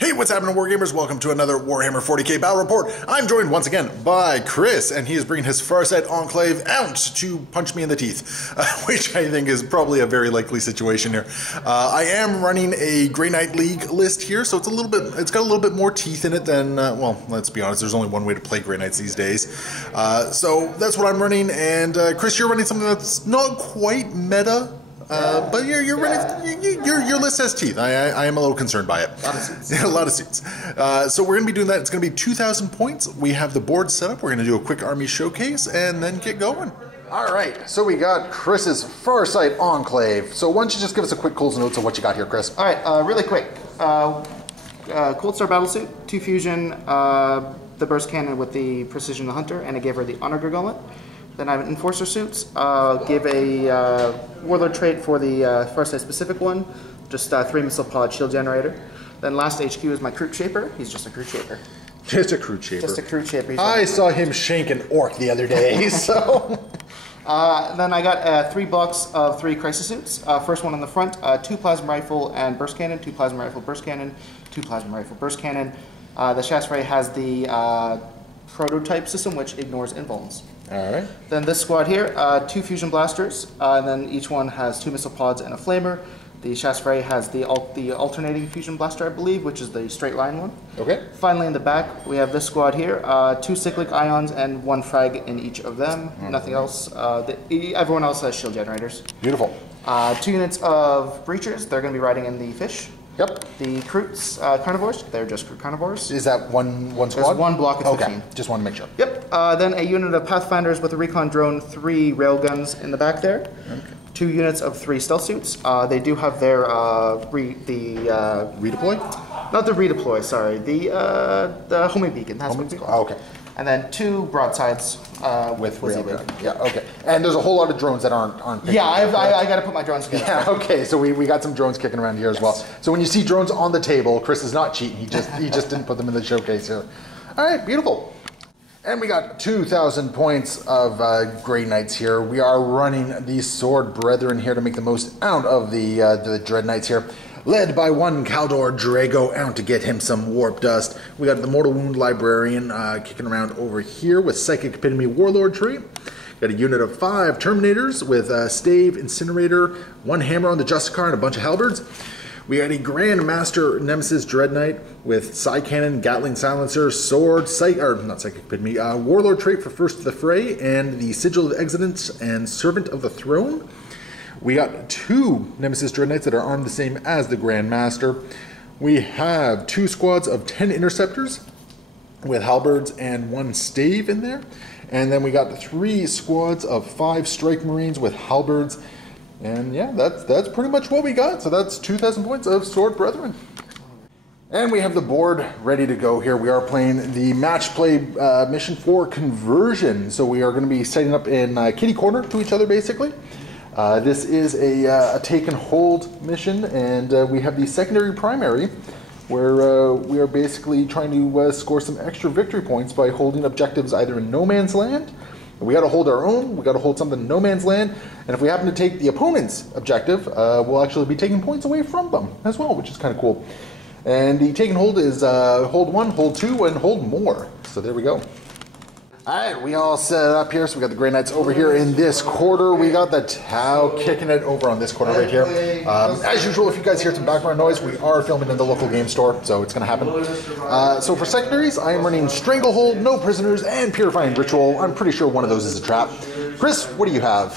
Hey, what's happening, Wargamers? Welcome to another Warhammer 40k Battle Report. I'm joined once again by Chris, and he is bringing his Farsight Enclave out to punch me in the teeth, which I think is probably a very likely situation here. I am running a Grey Knight League list here, so it's got a little bit more teeth in it than, well, let's be honest, there's only one way to play Grey Knights these days. So that's what I'm running, and Chris, you're running something that's not quite meta. But your list has teeth. I am a little concerned by it. A lot of seats. Yeah, a lot of seats. So we're going to be doing that. It's going to be 2,000 points. We have the board set up. We're going to do a quick army showcase and then get going. All right, so we got Chris's Farsight Enclave. So why don't you just give us a quick Coles notes of what you got here, Chris? All right, really quick. Cold Star Battlesuit, 2 Fusion, the Burst Cannon with the Precision of the Hunter, and I gave her the Honor Gauntlet. Then I have Enforcer Suits, give a Warlord trait for the Farsight specific one, just 3 Missile Pod Shield Generator. Then last HQ is my Crew Shaper. He's just a Crew Shaper. Just a Crew Shaper. Just a Crew Shaper. I saw him shank an orc the other day, so... Then I got 3 blocks of 3 Crisis Suits. First one on the front, 2 Plasma Rifle and Burst Cannon, 2 Plasma Rifle Burst Cannon, 2 Plasma Rifle Burst Cannon. The Chasseray has the prototype system, which ignores invulns. All right. Then this squad here, 2 Fusion Blasters, and then each one has 2 Missile Pods and a Flamer. The Chasseray has the alternating Fusion Blaster, I believe, which is the straight line one. Okay. Finally, in the back, we have this squad here, 2 Cyclic Ions and 1 Frag in each of them. Nothing else. Everyone else has Shield Generators. Beautiful. 2 units of Breachers. They're going to be riding in the Fish. Yep. The Crutes Carnivores, they're just Crute Carnivores. Is that one squad? There's 1 block of 15. Okay, just want to make sure. Yep. Then a unit of Pathfinders with a Recon Drone, 3 Railguns in the back there. Okay. 2 units of 3 Stealth Suits. They do have their redeploy? Not the redeploy, sorry. The homing beacon. That's what it's called. Oh, okay. And then 2 broadsides with railgun. Yeah, okay. And there's a whole lot of drones that aren't yeah, I got to put my drones together. Yeah, okay. So we got some drones kicking around here as well. So when you see drones on the table, Chris is not cheating. He just didn't put them in the showcase here. All right, beautiful. And we got 2,000 points of Grey Knights here. We are running the Sword Brethren here to make the most out of the Dread Knights here. Led by one Kaldor Drago out to get him some Warp Dust. We got the Mortal Wound Librarian kicking around over here with Psychic Epitome Warlord trait. Got a unit of 5 Terminators with Stave, Incinerator, 1 Hammer on the Justicar, and a bunch of Halberds. We got a Grand Master Nemesis Dread Knight with Psy Cannon, Gatling Silencer, Sword, not Psychic Epitome, Warlord trait for First to the Fray, and the Sigil of Exodus and Servant of the Throne. We got 2 Nemesis Dread Knights that are armed the same as the Grand Master. We have 2 squads of 10 Interceptors with Halberds and 1 Stave in there. And then we got 3 squads of 5 Strike Marines with Halberds. And yeah, that's pretty much what we got. So that's 2,000 points of Sword Brethren. And we have the board ready to go here. We are playing the match play mission for Conversion. So we are going to be setting up in kitty corner to each other, basically. This is a take and hold mission, and we have the secondary primary, where we are basically trying to score some extra victory points by holding objectives either in no man's land. We got to hold our own. We got to hold something in no man's land, and if we happen to take the opponent's objective, we'll actually be taking points away from them as well, which is kind of cool. And the take and hold is hold 1, hold 2, and hold more. So there we go. Alright, we all set up here, so we got the Grey Knights over here in this quarter. We got the Tau kicking it over on this quarter right here. As usual, if you guys hear some background noise, we are filming in the local game store, so it's going to happen. So for secondaries, I am running Stranglehold, No Prisoners, and Purifying Ritual. I'm pretty sure one of those is a trap. Chris, what do you have?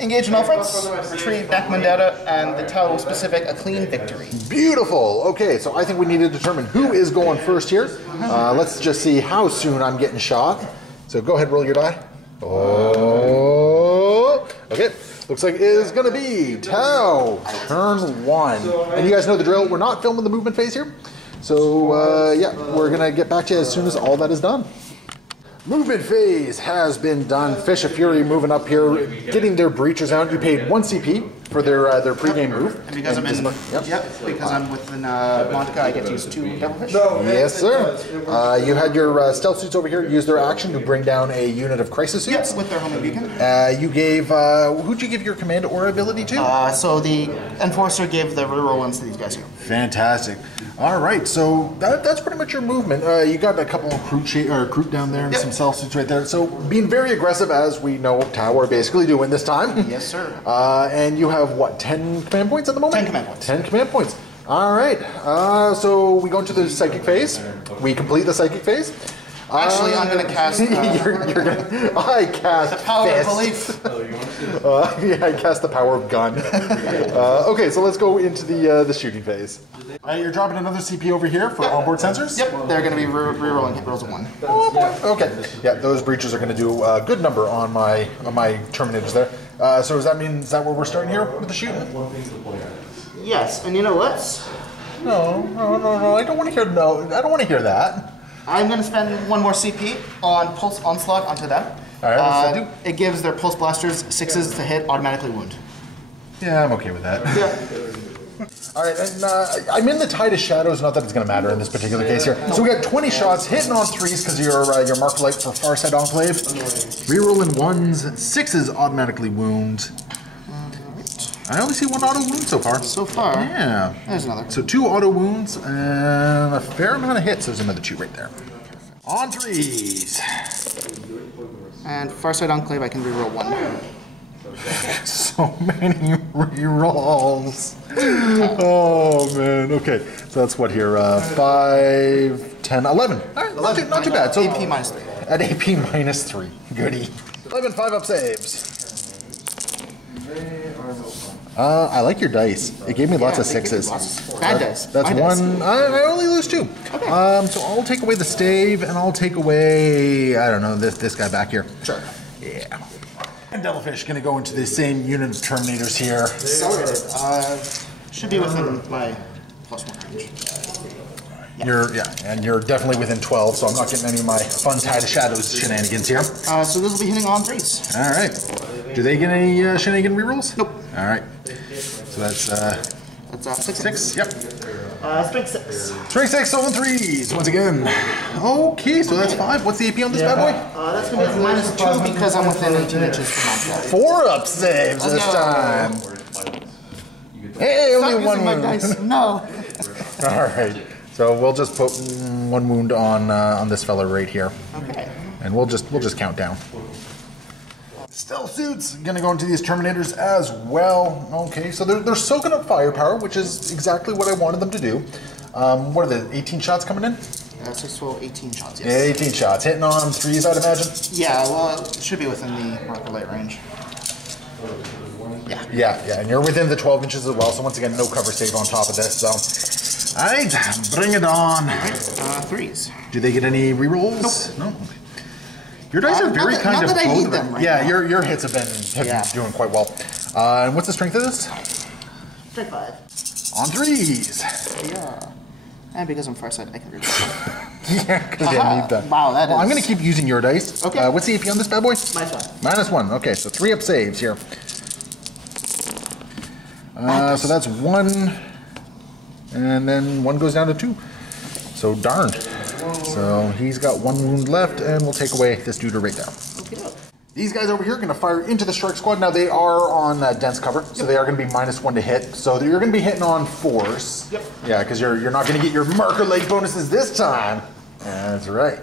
Engage in offense, retrieve Backman data, and the Tau specific a clean victory. Beautiful. Okay, so I think we need to determine who is going first here. Let's just see how soon I'm getting shot. So go ahead, roll your die. Oh, okay. Looks like it is going to be Tau, turn 1. And you guys know the drill. We're not filming the movement phase here. So yeah, we're going to get back to you as soon as all that is done. Movement phase has been done. Fish of Fury moving up here, getting their breachers out. You paid 1 CP. for their pregame move. And because I'm in, because I'm within Montica, I get to use 2 Devilfish. Yes, sir. You had your stealth suits over here use their action to bring down a unit of crisis suits. Yes, with their homing beacon. You gave who'd you give your command aura ability to? So the Enforcer gave the reroll ones to these guys here. Fantastic. All right, so that's pretty much your movement. You got a couple of recruit down there and some stealth suits right there. So being very aggressive, as we know Tower basically doing this time. Yes, sir. And you have what, 10 command points at the moment? 10 command points. 10 command points. All right. So we go into the psychic phase. We complete the psychic phase. Actually, I'm going to cast... I cast the power fist. of belief. I cast the power of gun. Okay, so let's go into the shooting phase. You're dropping another CP over here for onboard sensors? Yep, they're going to be re-rolling hit rolls of 1. Oh boy. Okay. Yeah, those breaches are going to do a good number on my Terminators there. So does that mean, is that where we're starting here with the shooting? Yes, and you know what? No. I don't want to hear I don't want to hear that. I'm going to spend 1 more CP on Pulse Onslaught onto them. All right, what's that do? It gives their Pulse Blasters 6s to hit, automatically wound. Yeah, I'm okay with that. Yeah. All right, and I'm in the Tide of Shadows, not that it's going to matter in this particular case here. So we got 20 shots, hitting on 3s because your Marker Light for Farsight Enclave. Rerolling 1s, 6s automatically wound. I only see 1 auto wound so far. So far? Yeah. There's another. So 2 auto wounds and a fair amount of hits. There's another 2 right there. On 3s. And Farsight Enclave, I can reroll 1. So many rerolls. Oh man. Okay. So that's what here? 5, 10, 11. All right. Not too bad. So AP -3. At AP -3. Goody. 11 5-up saves. I like your dice. It gave me lots of 6s. Bad dice. That's My one. dice. I only lose 2. Okay. So I'll take away the stave, and I'll take away, I don't know, this guy back here. Sure. Yeah. And Devilfish gonna go into the same unit of Terminators here. Should be within my +1 range. And you're definitely within 12, so I'm not getting any of my fun Tide of Shadows shenanigans here. So this will be hitting on 3s. All right. Do they get any shenanigan rerolls? Nope. All right. So that's 6. 6. Yep. Strength 6. Strength 6, so on 3s once again. Okay, so that's 5. What's the AP on this bad boy? That's going to be -2 because I'm within 18 inches from my 4-up saves this time. Hey, only Stop 1 using my wound. dice. No. All right. So we'll just put 1 wound on this fella right here. Okay. And we'll just count down. Stealth suits gonna go into these Terminators as well. Okay, so they're soaking up firepower, which is exactly what I wanted them to do. What are the 18 shots coming in? 6, 12, 18 shots, yes. 18 shots. Hitting on 3s, I'd imagine? Yeah, well, it should be within the Marker Light range. Yeah, and you're within the 12 inches as well, so once again, no cover save on top of this, so. Alright, bring it on. 3s. Do they get any rerolls? Nope. No? Your dice are very kind of not that I both. need them right yeah, now. your hits have been doing quite well. And what's the strength of this? Strength 5. On 3s. Yeah. And because I'm Farsight, I can reroll. Yeah, because you need that. Wow, that I'm is- going to keep using your dice. Okay. What's the AP on this bad boy? -1. -1. Okay, so 3-up saves here. So that's 1, and then 1 goes down to 2. So darned. So he's got 1 wound left, and we'll take away this dude right there. Okay. These guys over here are going to fire into the strike squad. Now they are on dense cover, so they are going to be -1 to hit. So you're going to be hitting on 4s. Yep. Yeah, because you're not going to get your Marker Light bonuses this time. That's right.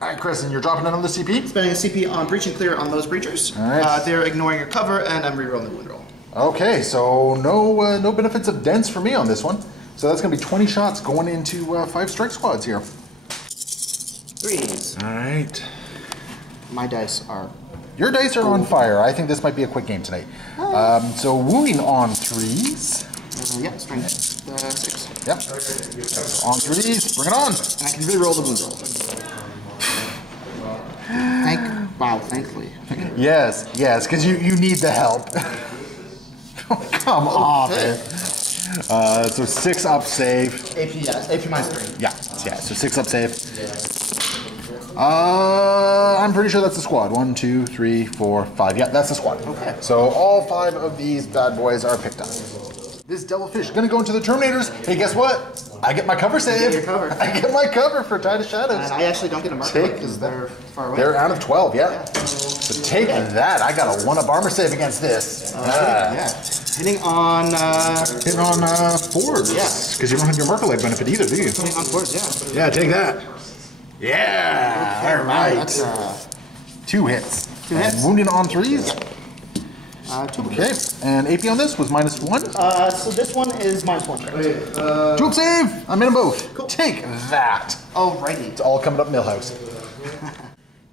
All right, Chris, and you're dropping another CP? Spending a CP on Breach and Clear on those breachers. All right. They're ignoring your cover, and I'm rerolling the wound roll. Okay, so no benefits of dense for me on this one. So that's going to be 20 shots going into 5 strike squads here. 3s. All right. My dice are... Your dice are on fire. I think this might be a quick game tonight. So wounding on 3s. Yeah, strength 6. Yep. So on 3s, bring it on. And I can reroll the wound roll. Thankfully. Yes, because you need the help. Come on, man. So 6-up save. AP, yes. AP -3. Yeah, so 6-up save. I'm pretty sure that's the squad. 1, 2, 3, 4, 5. Yeah, that's the squad. Okay. So all 5 of these bad boys are picked up. This devilfish is going to go into the Terminators. Hey, guess what? I get my cover save. You get your cover. I get my cover for Untitled Shadows. And I actually don't get a marker because they're far away. They're out of 12, yeah. So take that. I got a 1-up armor save against this. Yeah. Hitting on... Hitting on 4s. Yeah. Because you don't have your marker light benefit either, do you? Hitting on 4s, yeah. Yeah, take that. Yeah. Okay, All right. That's 2 hits. 2 hits. And wounding on 3s. Yeah. 2 Okay. And AP on this was -1. So this one is -1. 2-up save. I'm in them both. Cool. Take that. Alrighty. It's all coming up Millhouse.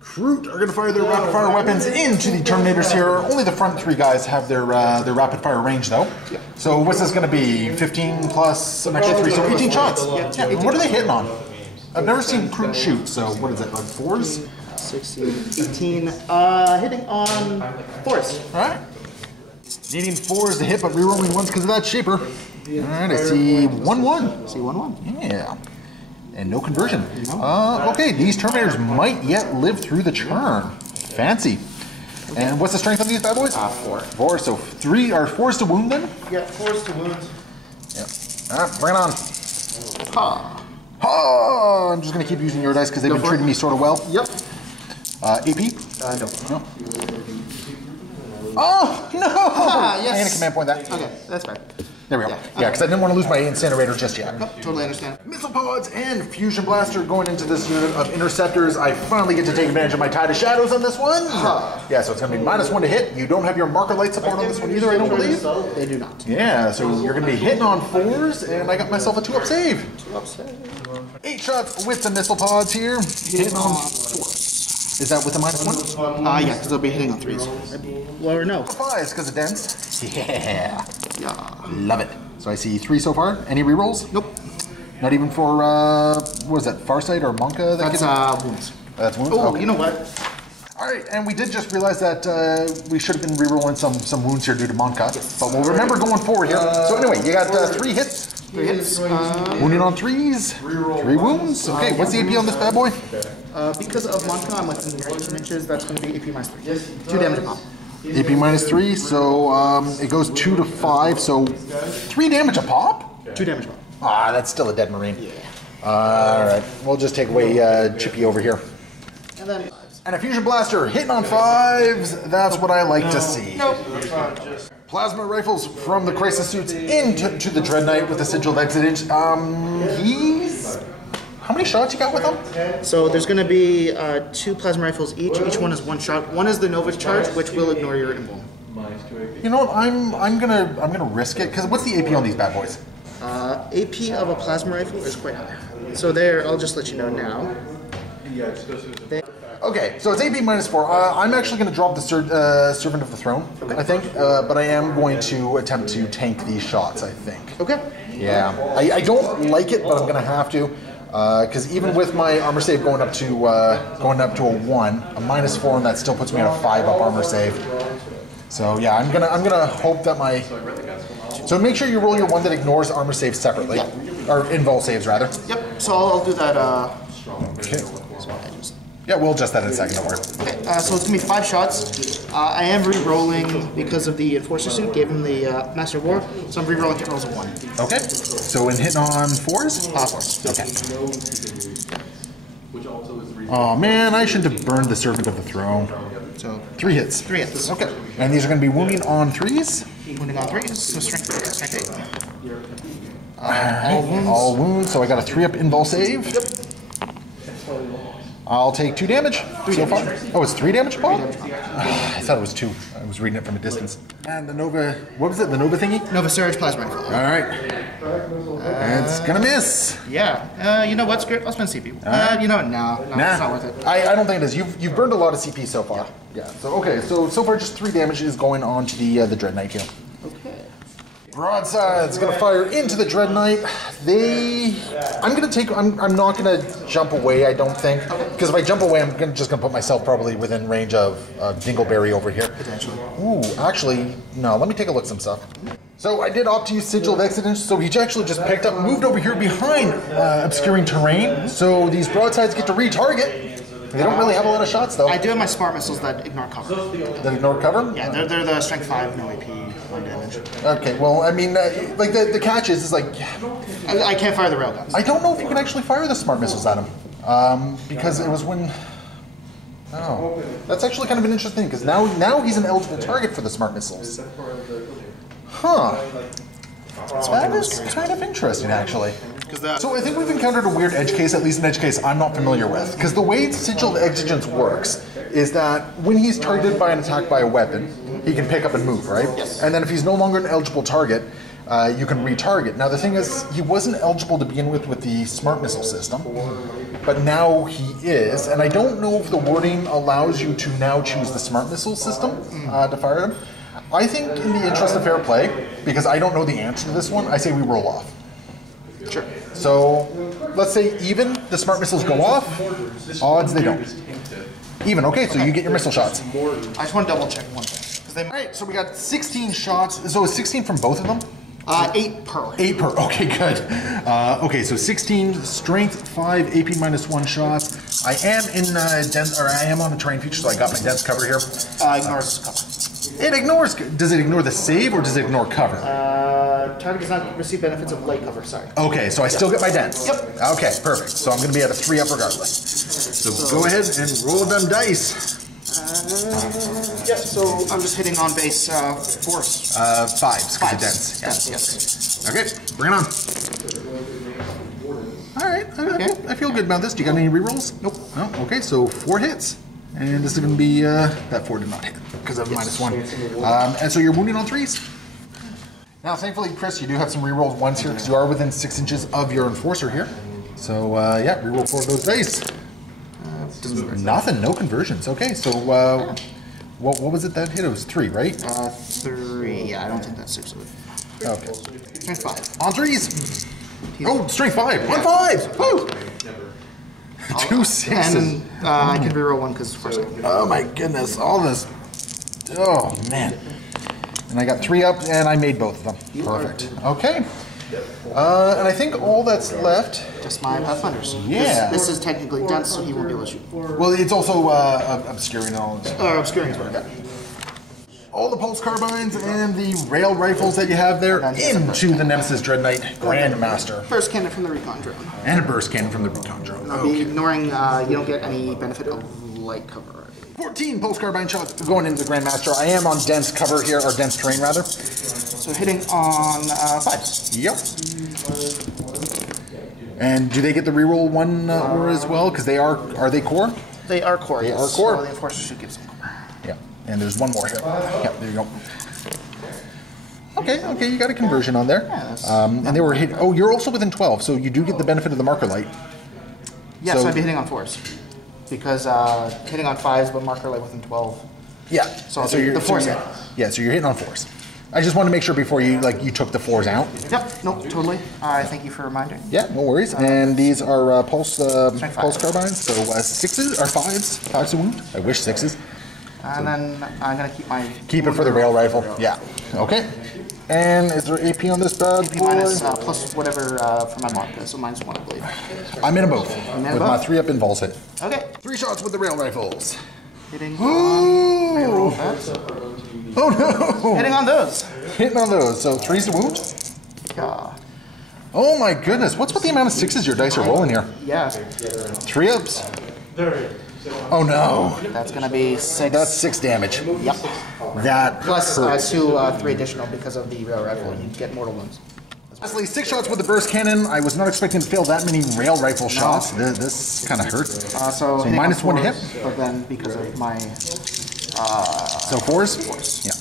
Kroot are going to fire their rapid fire weapons into the Terminators here. Only the front 3 guys have their rapid fire range though. Yeah. So what's this going to be? 15 plus an extra 3, so 18 shots. Yeah, 18. What are they hitting on? I've never seen Kroot shoot. So what is it? Like 4s? 16, 18. Hitting on 4s. All right. Needing 4s to hit, but rerolling 1s because of that shaper. All right. I see 1-1. See 1-1. Yeah. And no conversion. Okay, these Terminators might yet live through the turn. Fancy. And what's the strength on these bad boys? 4. 4, so 3 are 4s to wound then? Yeah, 4s to wound. Yep. Bring it on. Ha. Oh, I'm just going to keep using your dice because they've been treating me sort of well. Yep. AP? No. Oh, no! Yes. I'm going to command point that. Okay, that's fine. There we go. Yeah, Yeah, because I didn't want to lose my incinerator just yet. Nope, totally understand. Missile pods and fusion blaster going into this unit of interceptors. I finally get to take advantage of my Tide of Shadows on this one. Yeah, so it's going to be -1 to hit. You don't have your marker light support on this one either, I don't believe. They do not. Yeah, so you're going to be hitting on 4s, and I got myself a 2-up save. 2-up save. 8 shots with the missile pods here. Hitting on 4s. Is that with the -1? Yeah, because they'll be hitting on 3s. Well, or no. 5s because of dense. Yeah. Yeah. Love it. So I see 3 so far. Any rerolls? Nope. Not even for, what is that, Farsight or Monka? That's wounds. That's wounds? Oh, Okay. you know what? All right, and we did just realize that we should have been rerolling some wounds here due to Monka. But we'll remember going forward here. So anyway, you got 3 hits. 3 hits. Wounding on 3s. 3 wounds. Okay, what's the AP on this bad boy? Because of Monka, I'm within 18 inches. That's going to be AP -3. 2 damage a pop. AP -3, so it goes 2 to 5, so 3 damage a pop? 2 damage a pop. Ah, that's still a dead Marine. Yeah. All right, we'll just take away Chippy over here. And then... And a fusion blaster hitting on 5s. That's what I like to see. Nope. Plasma rifles from the crisis suits into the Dread Knight with the sigil of exodus. He's... How many shots you got with him? So there's going to be 2 plasma rifles each. Each one is 1 shot. One is the Nova charge, which will ignore your invuln. You know what? I'm gonna risk it because what's the AP on these bad boys? AP of a plasma rifle is quite high. So there, I'll just let you know now. Okay, so it's AP -4. I'm actually going to drop the Servant of the Throne, I think, but I am going to attempt to tank these shots, I think. Okay. Yeah, I don't like it, but I'm going to have to, because even with my armor save going up to a 1, a -4, and that still puts me at a 5-up armor save. So yeah, I'm gonna hope that my. So make sure you roll your one that ignores armor saves separately, or invul saves rather. Yep. So I'll do that. Okay. Yeah, we'll adjust that in a second. Don't worry. Okay. So it's gonna be 5 shots. I am re-rolling because of the Enforcer suit. Gave him the Master of War, so I'm re-rolling hit rolls of 1. Okay. So in hitting on 4s. 4s. Okay. Oh man, I shouldn't have burned the Servant of the Throne. So 3 hits. 3 hits. Okay. And these are going to be wounding on 3s. Wounding on 3s. So strength 8. All wounds. All wounds. So I got a 3-up invul save. Yep. I'll take 2 damage so far. Oh, it's 3 damage, Paul? I thought it was 2. I was reading it from a distance. And the Nova, what was it? The Nova thingy? Nova Surge plasma rifle. All right. It's gonna miss. Yeah. You know what? Screw it. I'll spend CP. You know what? No, it's not worth it. I don't think it is. You've burned a lot of CP so far. Yeah. So okay. So far, just 3 damage is going on to the Dread Knight here. Okay. Broadside's gonna fire into the Dread Knight. I'm not gonna jump away, I don't think. Because if I jump away, I'm just gonna put myself probably within range of Dingleberry over here. Potentially. Ooh, actually, no, let me take a look at some stuff. So I did opt to use Sigil of Exodus, so he actually just picked up, moved over here behind obscuring terrain. So these broadsides get to retarget. They don't really have a lot of shots, though. I do have my smart missiles that ignore cover. That ignore cover? Yeah, they're the strength 5, no AP, 1 damage. Okay, well, I mean, like, the catch is like... I can't fire the railguns. I don't know if you can actually fire the smart missiles at him. Because it was when... Oh, that's actually kind of an interesting thing, because now he's an eligible target for the smart missiles. Huh. That is kind of interesting, actually. So I think we've encountered a weird edge case, at least an edge case I'm not familiar with. Because the way Sigil Exigence works is that when he's targeted by an attack by a weapon, he can pick up and move, right? Yes. And then if he's no longer an eligible target, you can retarget. Now the thing is, he wasn't eligible to begin with the smart missile system, but now he is. And I don't know if the wording allows you to now choose the smart missile system to fire him. I think in the interest of fair play, because I don't know the answer to this one, I say we roll off. Sure. So let's say even, the smart missiles go off, odds they don't. Even, okay, so you get your missile shots. I just want to double check one thing. Alright, so we got 16 shots. So is 16 from both of them? 8 per. 8 per, okay, good. Okay, so 16 strength, 5 AP -1 shots. I am in dense, or I am on the terrain feature, so I got my dense cover here. Ignores cover. It ignores, does it ignore the save or does it ignore cover? Target does not receive benefits of light cover, sorry. Okay, so I still get my dense. Yep. Okay, perfect. So I'm going to be at a 3 up regardless. So go ahead and roll them dice. Yep, so I'm just hitting on base force. 5s, because of dense. Dense, yes. Okay, bring it on. Alright, I feel good about this. Do you got any rerolls? Nope. No? Okay, so 4 hits. And this is going to be, that 4 did not hit, because of -1. And so you're wounding on 3s. Now, thankfully, Chris, you do have some rerolled 1s here, because you are within 6 inches of your enforcer here. So, yeah, reroll 4 of those dice. Nothing, no conversions. Okay, so, what was it that hit? It was 3, right? 3, yeah, I don't think that's 6 of it. Okay. Strength 5. On 3s! Oh, strength 5! On 5! Woo! 2 6s. And I can reroll 1 because Farsight. Oh my goodness, all this. Oh man. And I got 3 up and I made both of them. Perfect. Okay. And I think all that's left. Just my Pathfinders. Yeah. This is technically dense, so he won't be able to shoot. Well, it's also obscuring all. Obscuring is what I got. All the pulse carbines and the rail rifles that you have there into the Nemesis Dread Knight Grandmaster. Burst cannon from the recon drone. And a burst cannon from the recon drone. I'll be ignoring, you don't get any benefit of light cover. 14 pulse carbine shots going into the Grandmaster. I am on dense cover here, or dense terrain rather. So hitting on 5s. Yep. And do they get the reroll 1 aura as well? Because they are they core? They are core. They yes. are core. So the Enforcer should give some cover. Yeah. And there's 1 more here. Yep, there you go. Okay, you got a conversion on there. Yeah, and they were hit. Oh, you're also within 12, so you do get the benefit of the marker light. Yeah, so I'd be hitting on 4s. Because hitting on 5s, but marker light within 12. Yeah. So you're the 4s hit. Yeah, so you're hitting on 4s. I just wanted to make sure before you took the 4s out. Yep, no, totally. Thank you for reminding. Yeah, no worries. And these are pulse five. carbines, so 6s or 5s, 5s to wound. I wish 6s. And then I'm gonna keep it for the rail rifle. Yeah. Okay. And is there AP on this bad boy? minus plus whatever for my marker, so minus 1, I believe. I'm in a both. In With both? my 3 up involves hit. Okay. 3 shots with the rail rifles. Hitting Ooh. reroll that. Oh no! Hitting on those. Hitting on those. So 3s to wound. Yeah. Oh my goodness! What's with the amount of 6s your dice are rolling here? Yeah. 3 ups. Oh no! That's gonna be 6. That's 6 damage. Yep. That Plus hurts. 3 additional because of the rail rifle. You get mortal wounds. Lastly, 6 shots with the burst cannon. I was not expecting to fail that many rail rifle shots. This kind of hurts. So hitting minus on 1 hit. 4s, but then because of my So 4s? 4s. Yeah.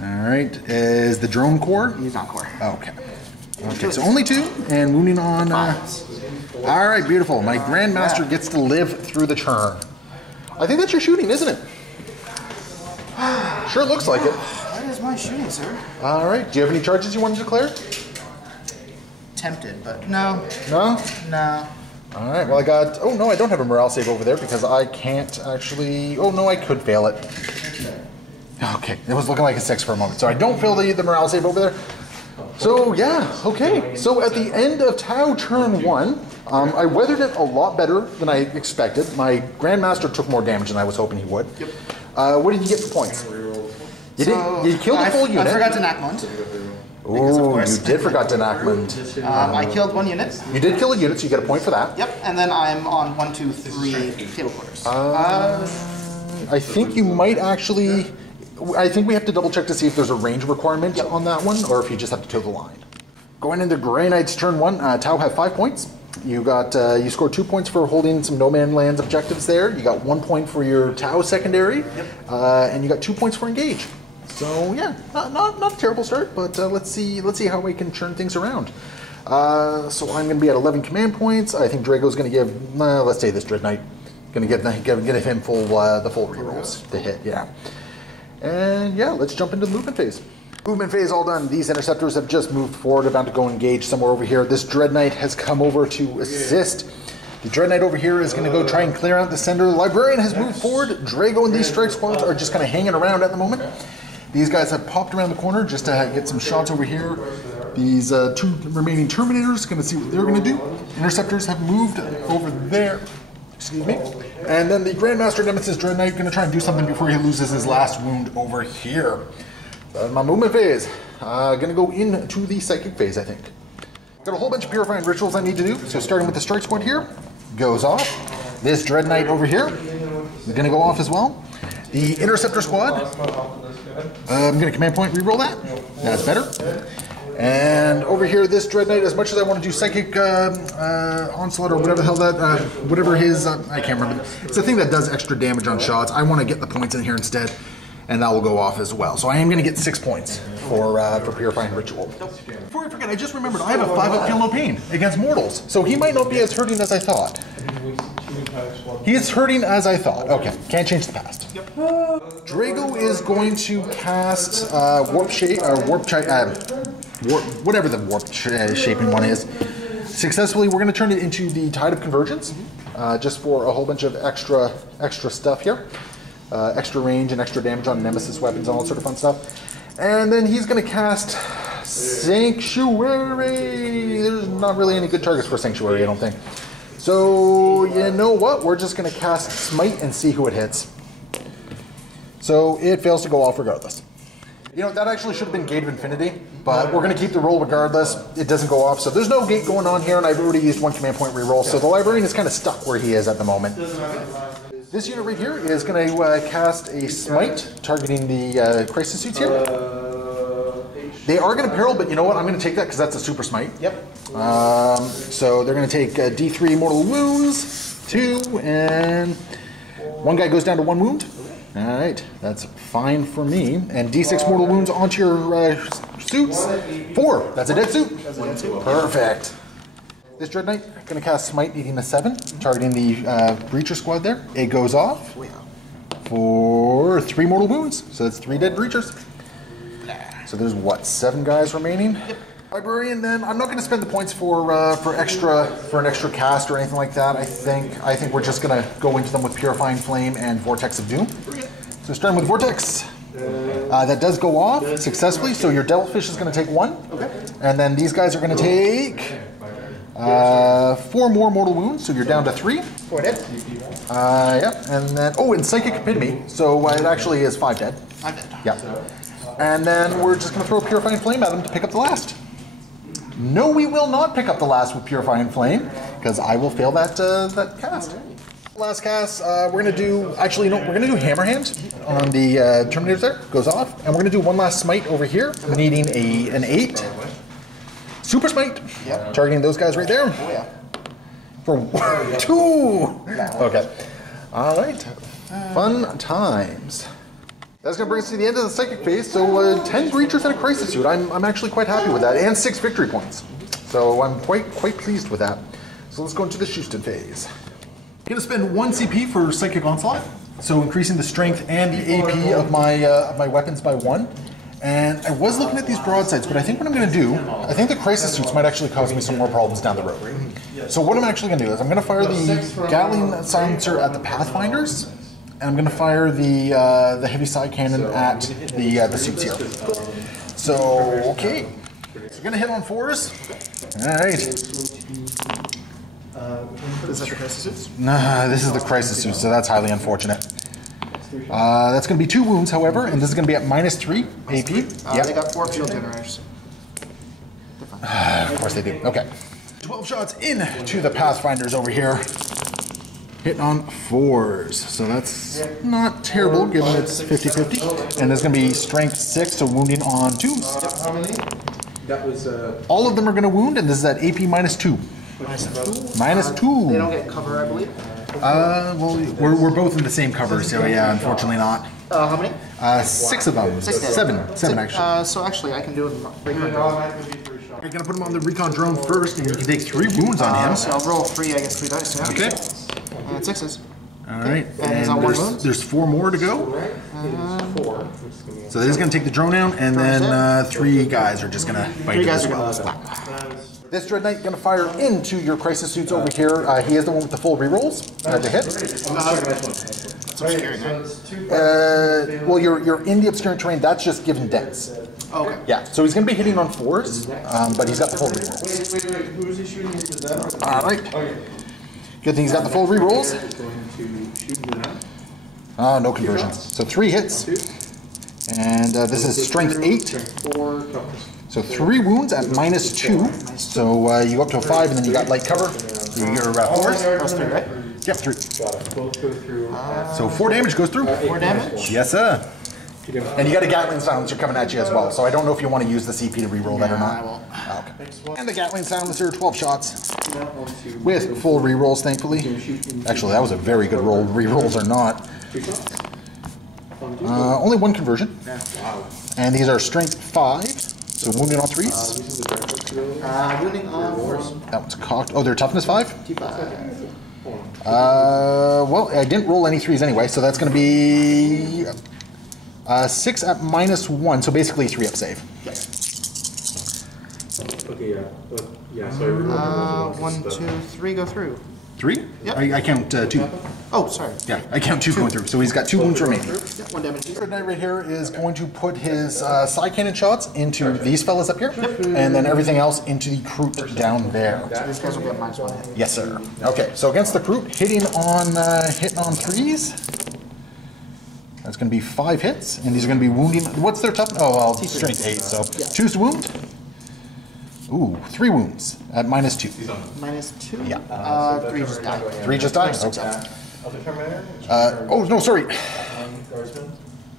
Alright, is the drone core? He's not core. Okay. Okay, so only 2, and wounding on... Alright, beautiful. My Grandmaster gets to live through the turn. I think that's your shooting, isn't it? Sure looks like it. That is my shooting, sir. Alright, do you have any charges you want to declare? Tempted, but no. No? No. Alright, well I got... Oh no, I don't have a morale save over there because I can't actually... Oh no, I could fail it. Okay, it was looking like a 6 for a moment. So I don't fail the morale save over there. So yeah, okay. So at the end of Tau turn 1, I weathered it a lot better than I expected. My Grandmaster took more damage than I was hoping he would. Yep. What did you get for points? You killed a full unit. I forgot to Nakmund. Ooh, you did forgot to Nakmund. I killed 1 unit. You did kill a unit, so you get a point for that. Yep, and then I'm on 1, 2, 3 table quarters. I think you might actually... I think we have to double check to see if there's a range requirement on that one, or if you just have to toe the line. Going into Grey Knight's turn 1, Tau have 5 points. You got you scored 2 points for holding some No Man Lands objectives there. You got 1 point for your Tau secondary, and you got 2 points for engage. So yeah, not a terrible start, but let's see how we can churn things around. So I'm going to be at 11 command points. I think Drago's going to give, let's say this Dread Knight, going to give him the full rerolls to hit. Yeah, and yeah, let's jump into the movement phase. Movement phase all done. These interceptors have just moved forward, about to go engage somewhere over here. This Dread Knight has come over to assist. The Dread Knight over here is going to go try and clear out the center. The Librarian has moved forward. Drago and these strike squads are just kind of hanging around at the moment. These guys have popped around the corner just to get some shots over here. These 2 remaining Terminators, going to see what they're going to do. Interceptors have moved over there. Excuse me. And then the Grandmaster Nemesis Dread Knight going to try and do something before he loses his last wound over here. That's my movement phase. Going to go into the psychic phase, I think. Got a whole bunch of purifying rituals I need to do. So starting with the strike squad here, goes off. This Dread Knight over here is going to go off as well. The Interceptor squad, I'm going to command point reroll that. That's better. And over here, this Dread Knight, as much as I want to do Psychic Onslaught or whatever the hell that, whatever his, I can't remember. It's the thing that does extra damage on shots. I want to get the points in here instead, and that will go off as well. So I am going to get 6 points for Purifying Ritual. Before I forget, I just remembered I have a 5-up Feel No Pain against mortals, so he might not be as hurting as I thought. He is hurting as I thought. Okay, can't change the past. Yep. Drago is going to cast Warp Shape, whatever the Warp Shaping one is. Successfully, we're going to turn it into the Tide of Convergence, just for a whole bunch of extra stuff here. Extra range and extra damage on Nemesis weapons and all that sort of fun stuff. And then he's going to cast Sanctuary. There's not really any good targets for Sanctuary, I don't think. So, you know what? We're just going to cast Smite and see who it hits. So, it fails to go off regardless. You know, that actually should have been Gate of Infinity, but we're going to keep the roll regardless. It doesn't go off, so there's no gate going on here, and I've already used 1 command point reroll, so the Librarian is kind of stuck where he is at the moment. This unit right here is going to cast a Smite, targeting the Crisis Suits here. They are going to peril, but you know what? I'm going to take that because that's a Super Smite. Yep. So they're going to take D3 mortal wounds, 2, and 1 guy goes down to 1 wound. All right, that's fine for me. And D6 mortal wounds onto your suits. 4. That's a dead suit. Perfect. This Dread Knight going to cast Smite, needing a 7, targeting the Breacher squad there. It goes off for 3 mortal wounds. So that's 3 dead Breachers. So there's what, 7 guys remaining? Yep. Librarian, then I'm not going to spend the points for an extra cast or anything like that. I think we're just going to go into them with Purifying Flame and Vortex of Doom. So starting with Vortex, that does go off successfully. So your Devilfish is going to take 1, and then these guys are going to take 4 more mortal wounds. So you're down to 3. 4 dead. Yep, and then and Psychic Epitome. So it actually is 5 dead. 5 dead. Yep. And then we're just going to throw a Purifying Flame at him to pick up the last. No, we will not pick up the last with Purifying Flame, because I will fail that cast. Last cast, we're going to do, we're going to do Hammer Hand on the Terminators there. Goes off. And we're going to do 1 last Smite over here, needing an 8. Super Smite, targeting those guys right there. For 2. Okay. All right. Fun times. That's going to bring us to the end of the Psychic phase, so 10 Breachers and a Crisis Suit. I'm actually quite happy with that, and 6 victory points. So I'm quite pleased with that. So let's go into the Houston phase. I'm going to spend 1 CP for Psychic Onslaught, so increasing the strength and the AP of my weapons by 1. And I was looking at these broadsides, but I think what I'm going to do, I think the Crisis Suits might actually cause me some more problems down the road. So what I'm actually going to do is I'm going to fire the Gatling Silencer at the Pathfinders, and I'm going to fire the heavy side cannon at the suits here. So, okay. So we're going to hit on 4s. All right. Is that the crisis suits? Nah, this is the crisis suit, so that's highly unfortunate. That's going to be 2 wounds, however, and this is going to be at -3 AP. Yep. They got 4 field generators. Of course they do. Okay. 12 shots into the Pathfinders over here. Hitting on 4s. So that's not terrible, given it's 50-50. And there's going to be strength 6, so wounding on 2s. How many? That was All of them are going to wound, and this is at AP -2. -2. They don't get cover, I believe. Well, we're both in the same cover, so yeah, unfortunately not. How many? 6 of them. 6 days. 7 actually. So actually, I can do it in recon drone. You're gonna put him on the recon drone first, and you can take 3 wounds on him. So I'll roll 3, I get 3 dice. Yeah. Okay. And 6s. All right. And he's on 1 wound. There's 4 more to go. So he's gonna take the drone down, and then 3 guys are just gonna bite 3 him guys as are well. going to stack. This Dread Knight gonna fire into your crisis suits over here. He is the one with the full rerolls to hit. Well, you're in the obscuring terrain. That's just given dex. Okay. Yeah. So he's gonna be hitting on 4s, but he's got the full rerolls. Who's he shooting into that? All right. Good thing he's got the full rerolls. No conversions. So 3 hits. And this is strength 8. So 3 wounds at -2. So you go up to a 5, and then you got light cover. So you get your 4s. Plus 3, right? Yep, 3. So 4 damage goes through. 4 damage? Yes, sir. And you got a Gatling silencer coming at you as well. So I don't know if you want to use the CP to reroll that or not. I won't. Okay. And the Gatling silencer, 12 shots with full rerolls, thankfully. Actually, that was a very good roll. Rerolls or not. Only 1 conversion. And these are strength 5. So wounding on 3s. Wounding on 4s. That one's cocked. Oh, they're toughness 5? T5. Well, I didn't roll any 3s anyway, so that's going to be 6 at -1. So basically 3 up save. Okay, yeah. So 1, 2, 3 go through. 3? Yep. I count 2. Oh, sorry. Yeah, I count 2 going through. So he's got 2 wounds remaining. Yeah, 1 damage. Dread Knight right here is going to put his side cannon shots into these fellas up here, and then everything else into the Kroot down there. These guys will get -1 hit. Yes, sir. Okay, so against the Kroot, hitting on 3s. That's going to be 5 hits, and these are going to be wounding. What's their toughness? Oh, well, strength 8, so 2's to wound. Ooh, 3 wounds at -2. -2? Yeah. 3 just died. 3 just died? Okay. Other Terminator? Oh, no, sorry. Guardsman?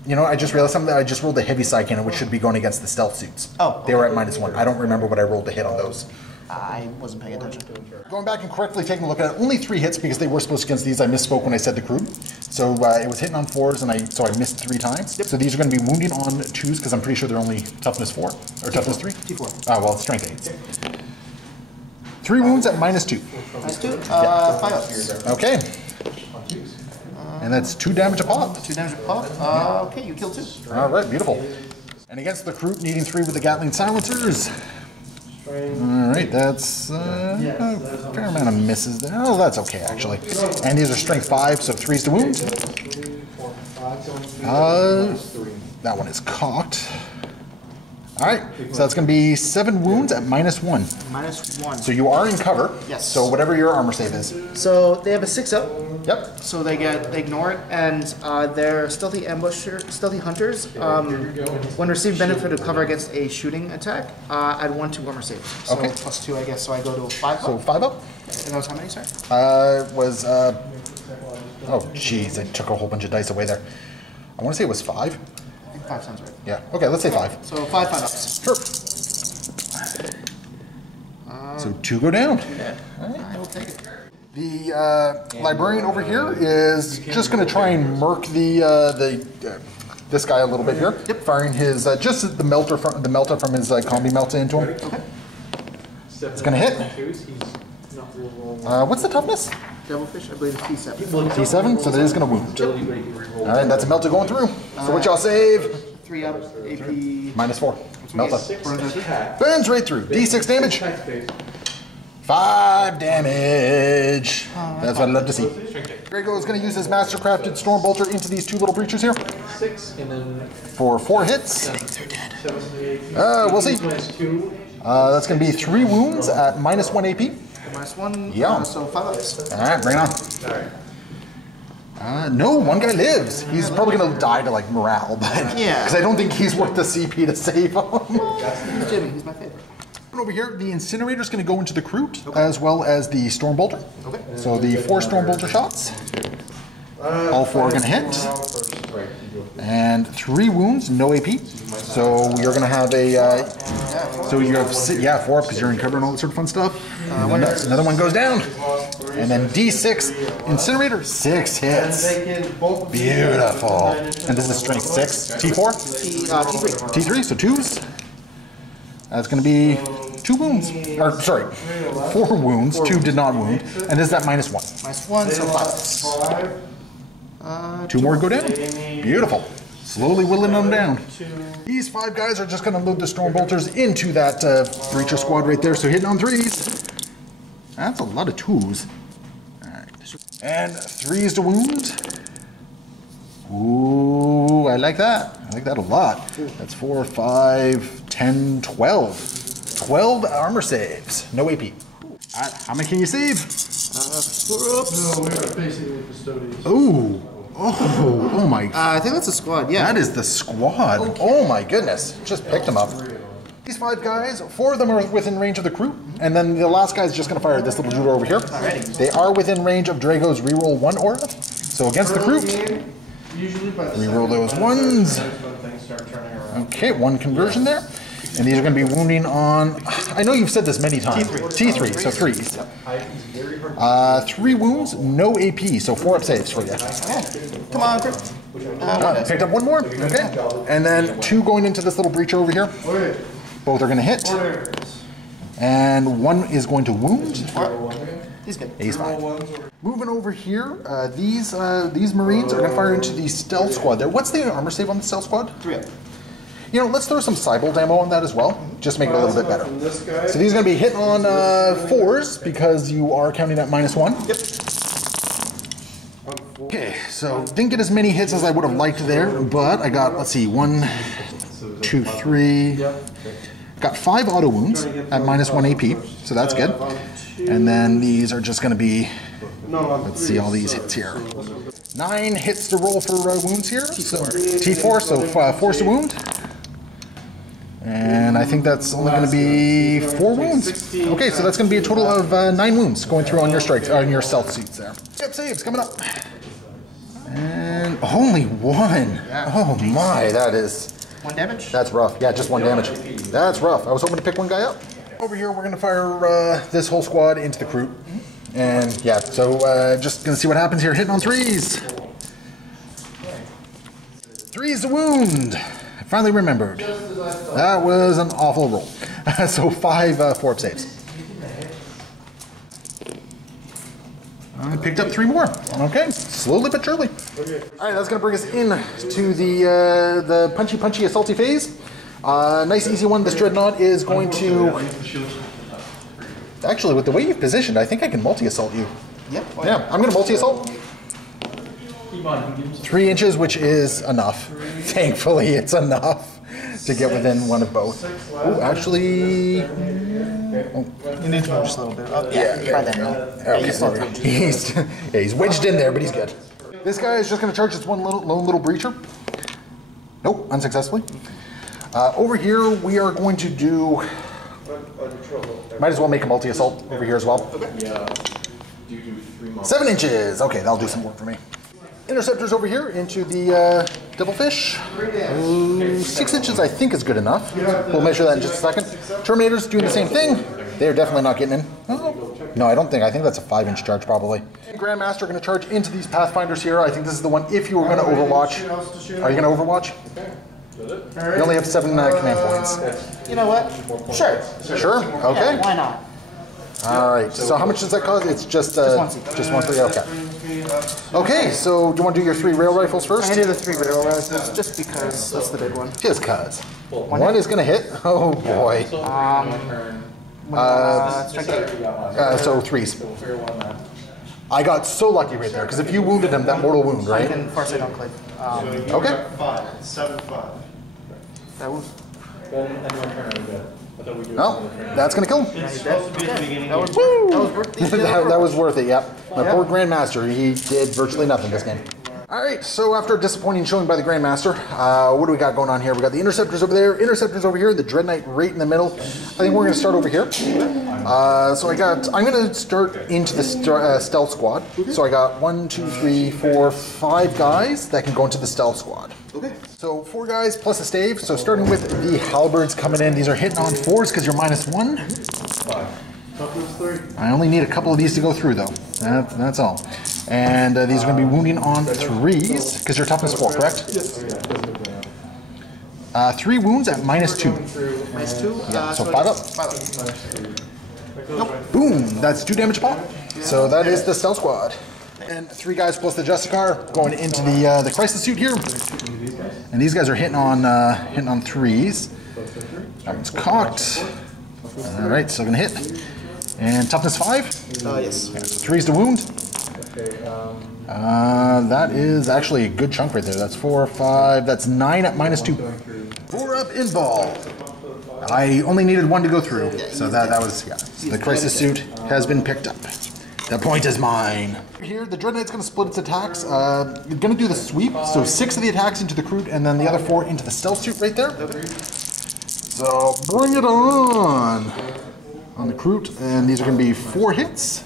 You know, I just realized something. I just rolled the heavy side cannon, which should be going against the stealth suits. Oh. They were at -1. I don't remember what I rolled to hit on those. I wasn't paying attention. Going back and correctly taking a look at it, only 3 hits because they were supposed to against these. I misspoke when I said the crew. So it was hitting on 4s, and so I missed 3 times. Yep. So these are going to be wounding on 2s because I'm pretty sure they're only toughness 4 or toughness 3. T4. Oh, well, strength 8. 3 wounds at -2. -2. 5 ups. Okay. And that's 2 damage a pop. 2 damage a pop. Okay, you kill 2. All right, beautiful. And against the crew, needing 3 with the Gatling silencers. All right, that's a fair amount of misses there. Oh, that's okay, actually. And these are strength 5, so 3's to wound. That one is cocked. All right, so that's going to be 7 wounds at -1. -1. So you are in cover. Yes. So whatever your armor save is. So they have a 6 up. Yep. So they ignore it, and they're stealthy hunters. When receive benefit of cover against a shooting attack, add 1 to armor saves. So Okay. +2, I guess. So I go to 5 So up. 5 up. And that was how many? Sorry. Was oh jeez, I took a whole bunch of dice away there. I want to say it was 5. I think 5 sounds right. Yeah. Okay, let's say 5. So 5 ups. Sure. So 2 go down. I will take it. The librarian over here is just going to try and murk this guy a little bit here. Yep. Firing his just the melter from his combi melta into him. Okay. It's going to hit. What's the toughness? Devilfish, I believe it's T7. T7, so that is going to wound. All right, that's a melta going through. So what y'all save? 3 up, AP. -4. Melta. Burns. Burns right through. D6 damage. 5 damage. That's what I love to see. Grego is going to use his mastercrafted storm bolter into these 2 little breachers here. 6 and then For 4 hits. They're dead. We'll see. That's going to be 3 wounds at -1 AP. -1. Yeah. So 5 lives. All right, bring it on. No, one guy lives. He's probably gonna die to like morale, but Yeah. because I don't think he's worth the CP to save him. He's Jimmy. He's my favorite. Over here, the incinerator is going to go into the Crute, as well as the storm bolter. Okay. So the 4 storm bolter shots. All 4 are going to hit. And 3 wounds, no AP. So you're going to have a. So you have 4 because you're in cover and all that sort of fun stuff. And then another one goes down. And then D6 incinerator, 6 hits. Beautiful. And this is strength 6. T4. T3. T3. So 2s. That's going to be 2 wounds. Or, sorry, 4 wounds. 2 did not wound. And this is at -1. -1, so 5 lives. 2 more go down. Beautiful. Slowly whittling them down. These 5 guys are just going to load the storm bolters into that breacher squad right there. So hitting on 3s. That's a lot of 2s. All right. And 3s to wound. Ooh, I like that. I like that a lot. That's 4, 5, 10, 12. 12 armor saves. No AP. How many can you save? 4 up. No, we're basically custodians. Ooh. Oh my. I think that's a squad, yeah. That is the squad. Oh my goodness. Just picked them up. These 5 guys, 4 of them are within range of the crew, and then the last guy is just going to fire this little dude over here. They are within range of Drago's reroll 1 aura. So against the crew, reroll those 1s. Okay, 1 conversion there. And these are going to be wounding on, I know you've said this many times. T3, so 3s. 3 wounds, no AP, so 4 up saves for you. Come on, Chris. Picked up 1 more, okay. And then 2 going into this little breacher over here. Both are going to hit. And 1 is going to wound. He's good. He's fine. Moving over here, these Marines are going to fire into the stealth squad there. What's the armor save on the stealth squad? 3 up. You know, let's throw some Cybolt ammo on that as well, just to make it a little bit better. So these are going to be hitting on 4s because you are counting at -1. Yep. Okay, so didn't get as many hits as I would have liked there, but I got, let's see, 1, 2, 3. Got 5 auto wounds at -1 AP, so that's good. And then these are just going to be, let's see all these hits here. 9 hits to roll for wounds here. T4, so force to wound. And I think that's only going to be 4 wounds. Okay, so that's going to be a total of 9 wounds going through on your strikes, on your stealth suits there. Yep, saves coming up. And only 1. Oh my, that is. 1 damage? That's rough. Yeah, just 1 damage. That's rough. I was hoping to pick 1 guy up. Over here, we're going to fire this whole squad into the crew. And yeah, so just going to see what happens here. Hitting on 3s. 3's to wound. I finally remembered. That was an awful roll. So 5 4-up saves. I picked up 3 more. Okay, slowly but surely. All right, that's going to bring us in to the punchy assaulty phase. Nice easy one. This Dreadnought is going to. Actually, with the way you've positioned, I think I can multi-assault you. Yep. Yeah, I'm going to multi-assault. 3 inches, which is enough. Thankfully, it's enough to get within 1 of both. Oh, actually. You need to move just a little bit. Oh, Yeah. By then, Okay, he's wedged in there, but he's good. This guy is just going to charge this lone little breacher. Nope, unsuccessfully. Over here, we are going to do. Might as well make a multi-assault over here as well. 7 inches. Okay, that'll do some work for me. Interceptors over here into the Devilfish. 6 inches, I think, is good enough. We'll measure that in just a second. Terminators doing the same thing. They're definitely not getting in. Oh. No, I don't think. I think that's a 5-inch charge, probably. Grandmaster going to charge into these Pathfinders here. I think this is the one. If you were going to Overwatch, are you going to Overwatch? You only have 7 command points. You know what? Sure. Sure. Okay. Yeah, why not? All right. So how much does that cost? It's just one seat. just 1 3. Okay. Okay. So do you want to do your 3 rail rifles first? I do the 3 rail rifles just because that's the big one. Just cause. 1 is gonna hit. Oh boy. So 3s. I got so lucky right there because if you wounded him, that mortal wound, I right? can Farsight Enclave. Okay. 7-5. That was. Oh, that's going to kill him. That was worth the that was worth it, yep. My poor Grandmaster, he did virtually nothing this game. Alright, so after a disappointing showing by the Grandmaster, what do we got going on here? We got the Interceptors over there, Interceptors over here, the Dread Knight right in the middle. I think we're going to start over here. So I'm going to start into the Stealth Squad. So I got 1, 2, 3, 4, 5 guys that can go into the Stealth Squad. Okay. So 4 guys plus a stave. So starting with the Halberds coming in. These are hitting on 4s because you're -1. I only need a couple of these to go through though. That's all. And these are going to be wounding on 3s because you're toughness 4, correct? Yes. 3 wounds at -2. -2? Yeah, so 5 up. 5 up. Nope. Boom! That's 2 damage pop. So that is the Stealth Squad. And 3 guys plus the Justicar going into the Crisis Suit here. And these guys are hitting on 3s. That one's cocked. All right, still gonna hit. And toughness 5. Yes. 3's to wound. That is actually a good chunk right there. That's 4, 5. That's 9 at -2. 4 up in ball. I only needed 1 to go through, so that was the Crisis Suit has been picked up. The point is mine. Here, the Dread Knight's going to split its attacks. You're going to do the sweep, so 6 of the attacks into the Crute, and then the other 4 into the Stealth Suit right there. So bring it on the Crute, and these are going to be 4 hits.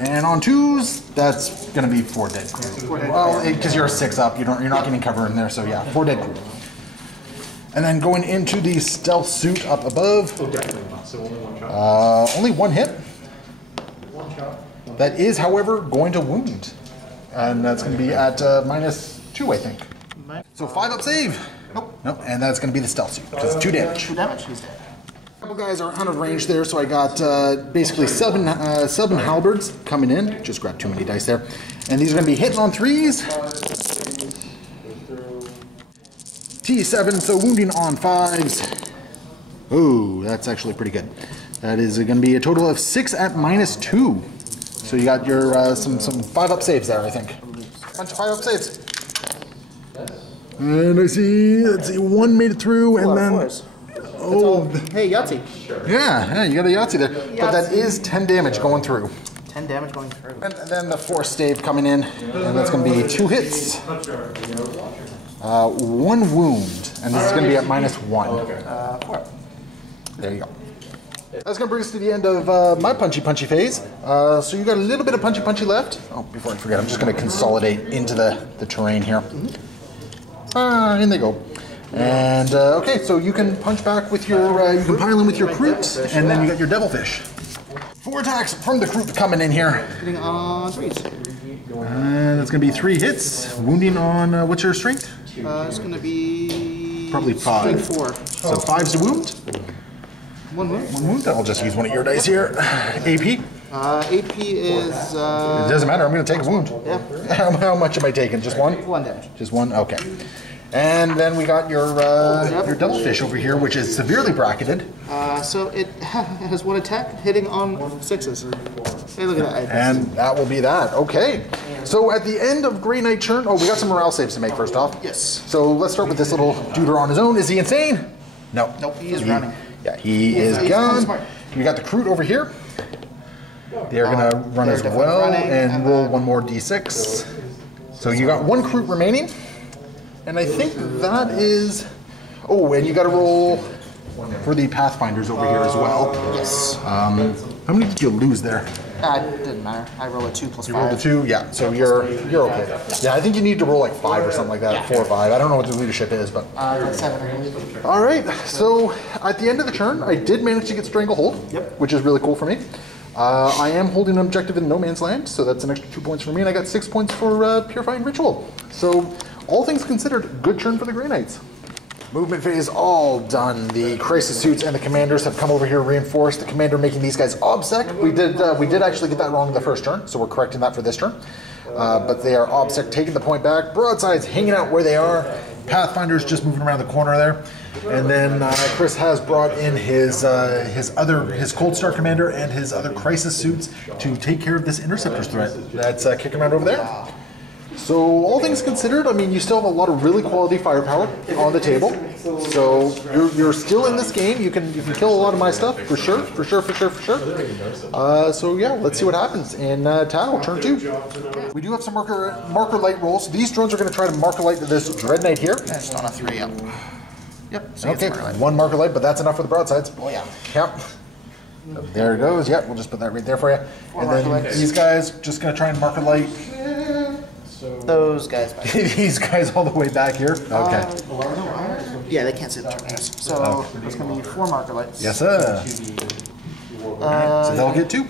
And on 2s, that's going to be 4 dead Crute. Well, because you're a 6 up, you're not getting cover in there, so yeah, 4 dead Crute. And then going into the Stealth Suit up above, only 1 hit. That is, however, going to wound. And that's going to be at -2, I think. So 5 up save. Nope. And that's going to be the Stealth Suit, because it's 2 damage. 2 damage, he's dead. A couple guys are out of range there, so I got basically 7 Halberds coming in. Just grabbed too many dice there. And these are going to be hitting on 3s. T7, so wounding on 5s. Ooh, that's actually pretty good. That is going to be a total of 6 at -2. So you got your some 5 up saves there, I think. Bunch of 5 up saves. And let's see, 1 made it through, and then Hey, Yahtzee. yeah, you got a Yahtzee there. But that is 10 damage going through. 10 damage going through. And then the 4th stave coming in, and that's going to be 2 hits, 1 wound, and this is going to be at -1. 4. There you go. That's going to bring us to the end of my punchy phase. So you got a little bit of punchy left. Oh, before I forget, I'm just going to consolidate into the terrain here. In they go. And okay, so you can punch back with your, you can pile in with your Crute, and then you got your Devilfish. 4 attacks from the Crute coming in here. Hitting on 3s. And that's going to be 3 hits. Wounding on, what's your strength? It's going to be... Probably 5. Strength 4. So 5's to wound. 1 wound. 1 wound. I'll just use one of your dice here. AP. AP is... It doesn't matter. I'm going to take a wound. Yeah. How much am I taking? Just 1? 1 damage. Just 1? Okay. And then we got your Devilfish over here, which is severely bracketed. So it has 1 attack, hitting on 6s. Hey, look at that. And that will be that. Okay. So at the end of Grey Knight turn, we got some morale saves to make first off. Yes. So let's start with this little duder on his own. Is he insane? No. Nope, he is running. Yeah, he is gone. We got the Crute over here. They're going to run as well and roll 1 more d6. So you got 1 Crute remaining. And I think that is... Oh, and you got to roll for the Pathfinders over here as well. Yes. How many did you lose there? It didn't matter. I rolled a 2 plus 5. You rolled a 2? Yeah, so you're okay. Yeah, I think you need to roll like 5 or something like that, 4 or 5. I don't know what the leadership is, but... 7, I believe. All right, so at the end of the turn, I did manage to get Stranglehold, which is really cool for me. I am holding an objective in No Man's Land, so that's an extra 2 points for me, and I got 6 points for Purifying Ritual. So, all things considered, good turn for the Grey Knights. Movement phase all done. The Crisis Suits and the Commanders have come over here reinforced. The Commander making these guys OBSEC. We did actually get that wrong the first turn, so we're correcting that for this turn. But they are OBSEC, taking the point back. Broadsides hanging out where they are. Pathfinders just moving around the corner there. And then Chris has brought in his Cold Star Commander and his other Crisis Suits to take care of this Interceptors threat that's kicking around over there. So all things considered, I mean, you still have a lot of really quality firepower on the table. So you're still in this game. You can kill a lot of my stuff for sure. So yeah, let's see what happens in Tattle turn 2. We do have some marker light rolls. These drones are going to try to marker light this Dread Knight here. Just on a 3 up. Yep. So Okay, one marker light, but that's enough for the broadsides. Oh yeah. Yep. So there it goes. Yep, we'll just put that right there for you. And then these guys just going to try and marker light. Those guys back. These guys all the way back here. Okay. Yeah, they can't see the terminators. So there's going to be 4 marker lights. Yes, sir. So they'll get 2.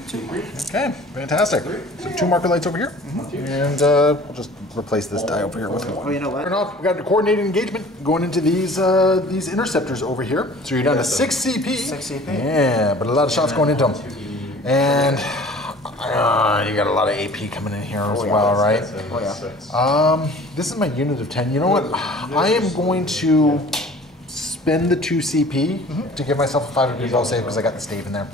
Okay, fantastic. So 2 marker lights over here. And we'll just replace this die over here with 1. Oh, you know what? Turn off. We got a coordinated engagement going into these interceptors over here. So you're down to 6 CP. 6 CP. Yeah, but a lot of shots going into them. And you got a lot of AP coming in here as well, right? Oh yeah. This is my unit of 10. You know what? I am going to spend the 2 CP to give myself a 5 resolve save because I got the stave in there.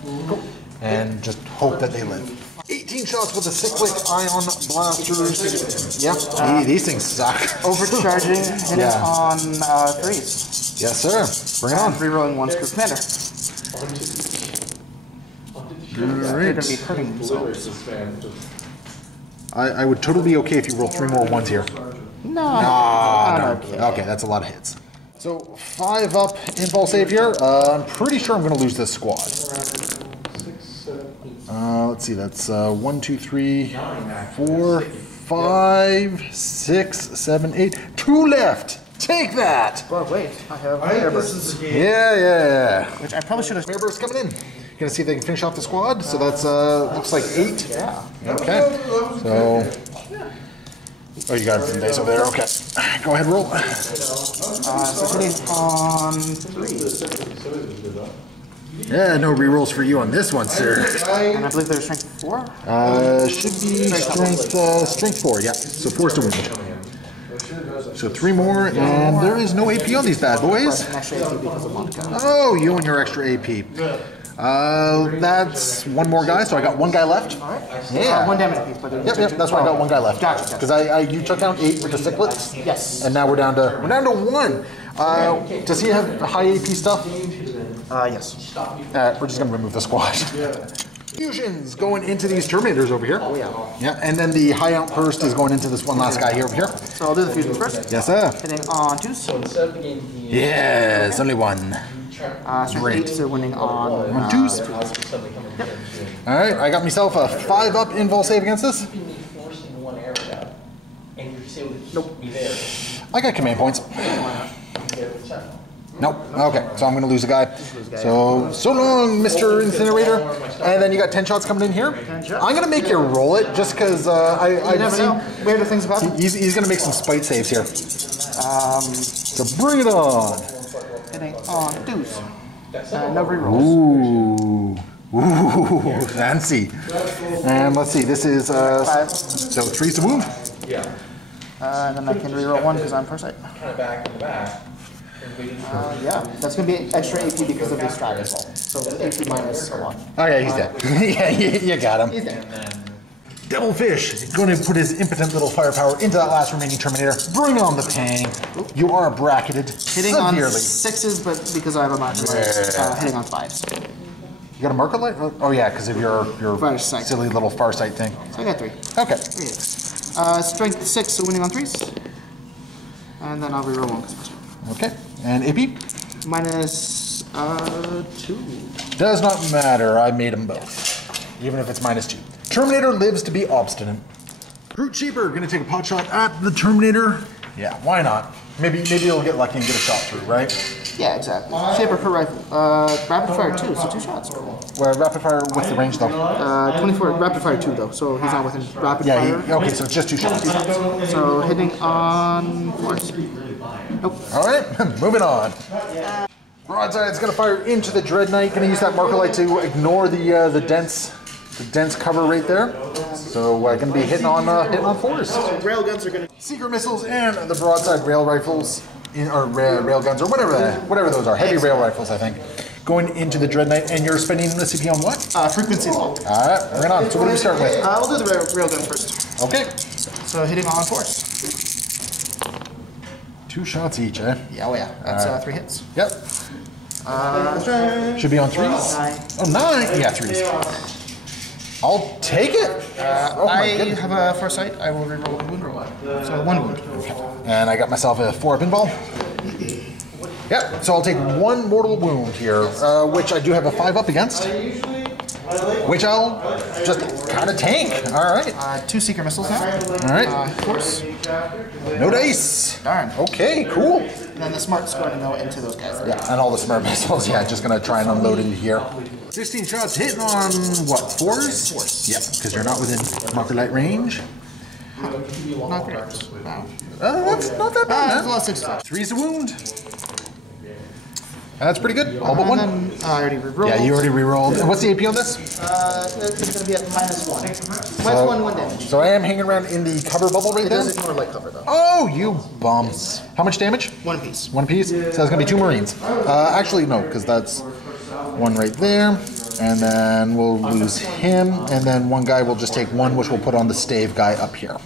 And just hope that they live. 18 shots with the cyclic ion blasters. Yep, these things suck. Overcharging, hitting on 3s. Yes, sir. Bring it on. Rerolling 1s per commander. They're going to be hurting themselves. I would totally be okay if you roll 3 more 1s here. No. Okay, that's a lot of hits. So 5 up impulse save here. I'm pretty sure I'm going to lose this squad. Let's see, that's 1, 2, 3, 4, 5, 6, 7, 8. 2 left. Take that. Well, wait, I have Airburst. Yeah. Which I probably should have. Airburst coming in. Gonna see if they can finish off the squad. So that's looks like 8. Yeah. Okay. So. Oh, you got some dice over there. Okay. Go ahead, roll. So hitting on 3. Yeah, no rerolls for you on this one, sir. And I believe they're strength 4? Should be strength 4, yeah. So 4 is to wound. So 3 more, and there is no AP on these bad boys. An extra AP because of Monica. Oh, you and your extra AP. That's 1 more guy, so I got 1 guy left. Yeah. 1 damage piece, but Yep, that's why I got 1 guy left. Gotcha. Because you took down 8 with the cyclets. Yes. And now we're down to 1. Does he have high AP stuff? Yes. We're just gonna remove the squad. Fusions going into these Terminators over here. Oh yeah. Yeah, and then the high outburst is going into this one last guy here over here. So I'll do the fusion first. Yes, sir. Hitting on 2s. Yes, only 1. Strength 8, so winning on 2s. Yep. All right, I got myself a 5 up invul save against this. Nope. I got command points. Nope. Okay, so I'm going to lose a guy. So long, Mr. Incinerator. And then you got 10 shots coming in here. I'm going to make you roll it just because I never know. Weirder things about him. He's going to make some spite saves here. So bring it on. Hitting on 2s. No rerolls. Ooh, fancy. And let's see, this is 5. so 3's to wound. And then I can reroll 1 because I'm Farsight. Kind of back in the back. Yeah, that's going to be extra AP because of this stride as well. So AP minus a 1. Oh yeah, he's dead. Yeah, you got him. He's dead. Devilfish is going to put his impotent little firepower into that last remaining Terminator. Bring on the pain. You are bracketed Hitting on severely. 6s, but because I have a marker hitting on 5s. You got a marker light? Oh yeah, because of your Farsight. silly little Farsight thing. So I got 3. Okay. 3 hits. Strength 6, so winning on 3s. And then I'll reroll 1 because Farsight. Okay. And AP? Minus 2. Does not matter. I made them both. Even if it's -2. Terminator lives to be obstinate. Brute Cheaper going to take a pot shot at the Terminator. Yeah, why not? Maybe he'll get lucky and get a shot through, right? Yeah, exactly. Shaper per rifle. Rapid fire 2, so 2 shots. Well, rapid fire, what's the range though? 24, rapid fire 2 though, so he's not within rapid fire. Okay, so it's just 2 shots. So hitting on 4s. Nope. All right, moving on. Broadside's going to fire into the Dread Knight. Going to use that marker light to ignore the dense cover right there. So going to be hitting on 4s. Railguns are going to. Secret missiles and the broadside rail rifles, or rail guns, or whatever those are. Heavy rail rifles, I think. Going into the Dread Knight, and you're spending the CP on what? Frequency lock. All right, bring it on. So what do we start with? We'll do the railgun first. Okay. So hitting on 4s. 2 2 shots each, eh? Yeah, oh yeah. That's 3 hits. Yep. Should be on 3s. 9. Oh, 9? Yeah, 3s. I'll take it. Oh my I goodness. have a Farsight. I will reroll a wound roll. So 1 wound. And I got myself a 4 pinball. Yep, so I'll take 1 mortal wound here, which I do have a 5 up against. Which I'll just kind of tank. All right. 2 Seeker Missiles now. All right. Of course. No dice. Darn. Okay, cool. And then the Smart's going to go into those guys. Yeah, and all the smart missiles, yeah, just gonna try and unload into here. 16 shots hitting on what, 4s? 4s. Yep, because you're not within marker light range. Not great. Wow. That's not that bad, That's a man. lot of 6 shots. 3's a wound. That's pretty good. All but 1. And then I already rerolled. Yeah, you already rerolled. And what's the AP on this? It's going to be at -1. -1 damage. So I am hanging around in the cover bubble right It there. does ignore light cover though. Oh, you bums. How much damage? 1 piece. 1 piece? So that's gonna be 2 Marines. Actually, no, because that's 1 right there. And then we'll lose him. And then 1 guy will just take 1, which we'll put on the stave guy up here.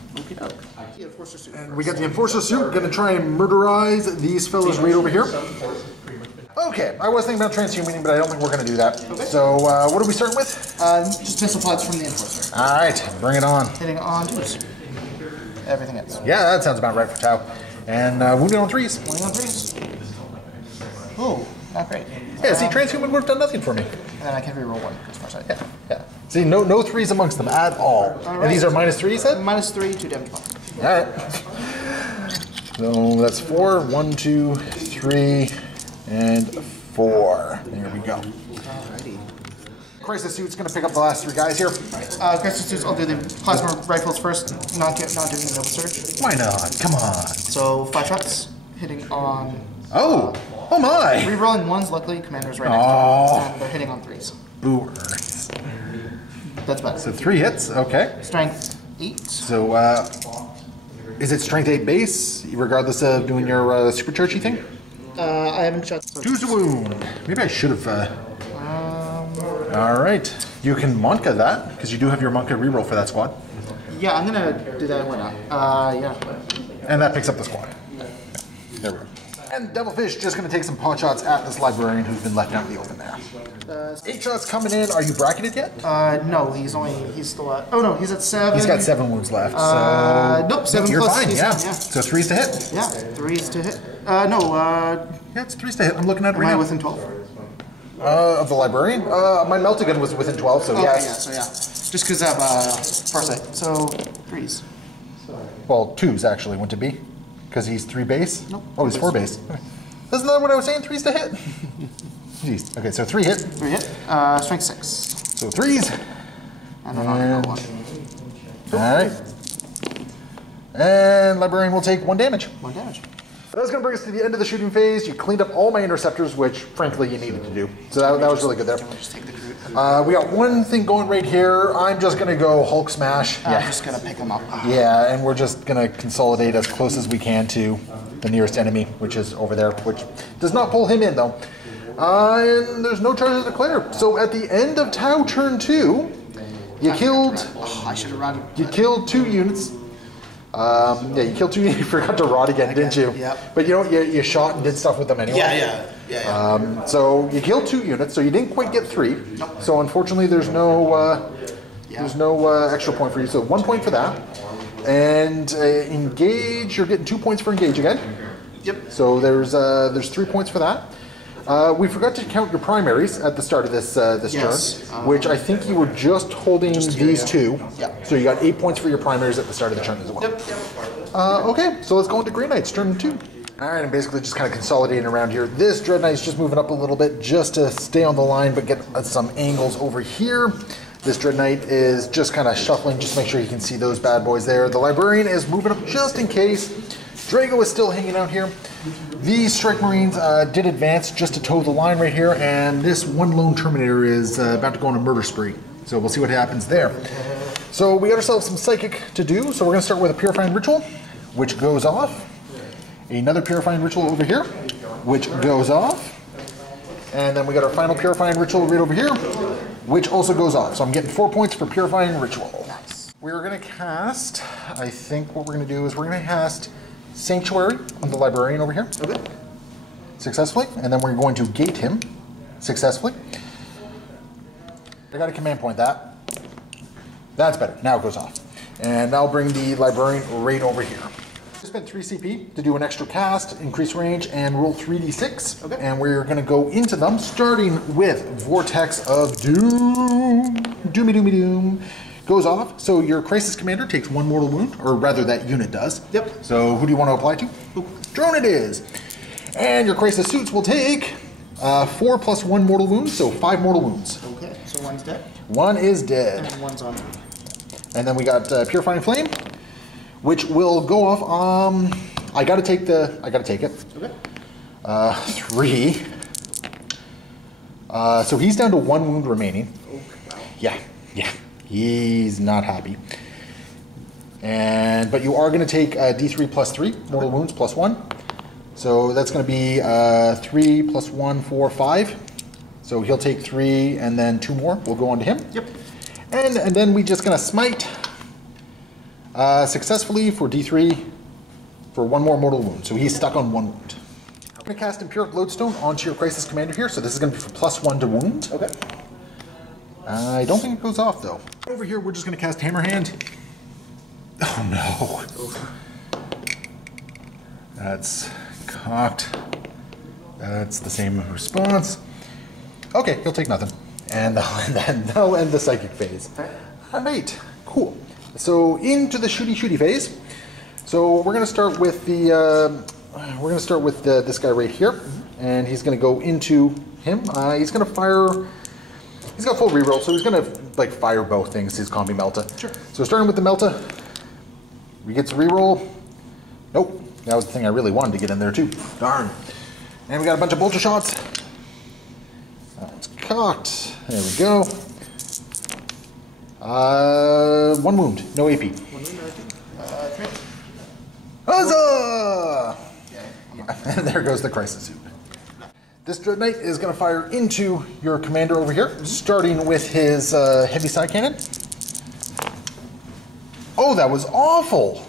And we got the Enforcer suit. Gonna try and murderize these fellas right over here. Okay, I was thinking about transhumaning, but I don't think we're gonna do that. So, what are we starting with? Just missile pods from the Enforcer. Alright, bring it on. Hitting on 2s. Everything else. Yeah, that sounds about right for Tau. And wounded on 3s. Only on 3s. Oh, not great. Yeah, see, transhuman would have done nothing for me. And then I can reroll 1 because Farsight. Yeah, yeah. See, no 3s amongst them at all. And these are -3, you said? -3, 2 damage. Alright. So that's 4. 1, 2, 3, and 4. There we go. Alrighty. Crisis suit's gonna pick up the last 3 guys here. Crisis suits, I'll do the plasma rifles first, not doing the Nova Surge. Why not? Come on. So 5 shots, hitting on... Oh! Oh my! Rerolling 1s, luckily, Commander's right next to them, and they're hitting on 3s. Boors. That's better. So 3 hits, okay. Strength 8. So, is it strength 8 base, regardless of doing your superchargey thing? I haven't shot... 2's a wound. Maybe I should have, Alright. You can Monka that, because you do have your Monka reroll for that squad. Yeah, I'm gonna do that, why not? Yeah. And that picks up the squad. There we go. And Devilfish just going to take some pot shots at this librarian who's been left out in the open there. 8 shots coming in. Are you bracketed yet? No, he's still at... Oh no, he's at 7. He's got 7 wounds left, so... Nope, 7 You're plus. fine, yeah. Yeah. So 3's to hit. Yeah, 3's to hit. No, Yeah, it's 3's to hit. I'm looking at it am right I now. within 12? Of the librarian? My Meltagun was within 12, so Okay, yes. yeah, so yeah. Just because I have Farsight. So, 3s. Well, 2's actually, wouldn't it be? Because he's 3 base? Nope. Oh, he's 4 base. Okay. Isn't that what I was saying? 3's to hit? Jeez. Okay, so 3 hit. 3 hit. Strength 6. So 3's. And then I'll go 1. Alright. And librarian will take 1 damage. 1 damage. That's going to bring us to the end of the shooting phase. You cleaned up all my interceptors, which, frankly, you needed to do. So that was really good there. Just take the group. We got 1 thing going right here. I'm just going to go Hulk Smash. I'm just gonna pick them up. Yeah, and we're just going to consolidate as close as we can to the nearest enemy, which is over there, which does not pull him in, though. And there's no charges to declare. So at the end of Tau turn 2, you killed... Oh, I should have run. You killed 2 units. Yeah, you killed 2 units. You forgot to rot again, didn't you? Yeah. But you know, you shot and did stuff with them anyway. Yeah. So you killed 2 units, so you didn't quite get 3. Nope. So unfortunately, there's no extra point for you. So 1 point for that. And engage, you're getting 2 points for engage again. Yep. So there's 3 points for that. We forgot to count your primaries at the start of this Yes. turn, which I think you were just holding these 2. Yeah. So you got 8 points for your primaries at the start of the turn as well. Yep. Okay, so let's go into Green Knight's turn 2. All right, I'm basically just kind of consolidating around here. This Dread Knight's just moving up a little bit just to stay on the line, but get some angles over here. This Dread Knight is just kind of shuffling, just to make sure you can see those bad boys there. The Librarian is moving up just in case. Drago is still hanging out here. These Strike Marines did advance just to toe the line right here, and this 1 lone Terminator is about to go on a murder spree. So we'll see what happens there. So we got ourselves some Psychic to do, so we're going to start with a Purifying Ritual, which goes off. Another Purifying Ritual over here, which goes off. And then we got our final Purifying Ritual right over here, which also goes off. So I'm getting 4 points for Purifying Ritual. Nice. We're going to cast, I think what we're going to do is we're going to cast Sanctuary on the librarian over here. Okay. Successfully. And then we're going to gate him successfully. I got a command point that. That's better. Now it goes off. And I'll bring the librarian right over here. I spent 3 CP to do an extra cast, increase range, and roll 3d6. Okay. And we're going to go into them, starting with Vortex of Doom. Doomy doomy doom. Goes off. So your Crisis Commander takes 1 mortal wound, or rather that unit does. Yep. So who do you want to apply to? Drone it is. And your Crisis Suits will take 4 plus 1 mortal wound, so 5 mortal wounds. Okay, so one's dead. 1 is dead. And one's on. And then we got Purifying Flame, which will go off. I gotta take it. Okay. 3. So he's down to 1 wound remaining. Oh, wow. Yeah. He's not happy. But you are gonna take D3 plus 3 mortal wounds plus 1. So that's gonna be 3 plus 1, 4, 5. So he'll take 3, and then 2 more will go on to him. Yep. And then we just gonna smite successfully for D3 for 1 more mortal wound. So he's stuck on 1 wound. I'm gonna cast Empiric Lodestone onto your Crisis Commander here. So this is gonna be for plus 1 to wound. Okay. I don't think it goes off though. Over here, we're just gonna cast Hammer Hand. Oh no. That's cocked. That's the same response. Okay, he'll take nothing. And they'll end the psychic phase. All right, cool. So into the shooty phase. So we're gonna start with this guy right here, and he's gonna go into him. He's gonna fire. He's got full reroll, so he's gonna like fire both things. His combi Melta. Sure. So starting with the Melta, we get to reroll. Nope, that was the thing I really wanted to get in there too. Darn. And we got a bunch of bolter shots. That one's cocked. There we go. 1 wound, no AP. 1 wound, no AP. 3. Huzzah! And there goes the Crisis Suit. This Dread Knight is going to fire into your commander over here, starting with his heavy side cannon. Oh, that was awful!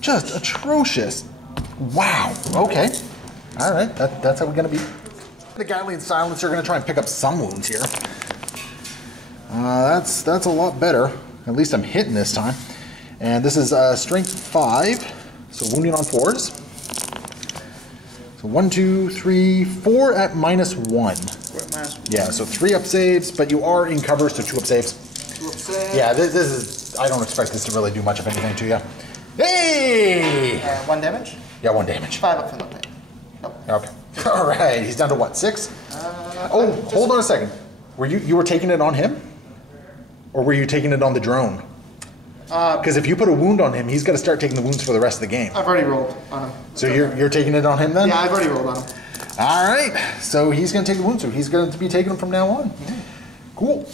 Just atrocious. Wow. Okay. All right. That's how we're going to be. The Gatling Silencer are going to try and pick up some wounds here. That's a lot better. At least I'm hitting this time. And this is Strength 5, so wounding on 4s. So 1, 2, 3, 4 at -1. We're at -1. Yeah, so 3 up saves, but you are in cover, so 2 up saves. 2 up saves. Yeah, this is. I don't expect this to really do much of anything to you. Hey! 1 damage. Yeah, 1 damage. 5 up for the pain. Nope. Okay. All right. He's down to what? 6? Hold on a second. Were you were taking it on him, or were you taking it on the drone? Because if you put a wound on him, he's got to start taking the wounds for the rest of the game. I've already rolled on him. So you're taking it on him then? Yeah, I've already rolled on him. All right. So he's going to take the wound. So he's going to be taking them from now on. Cool.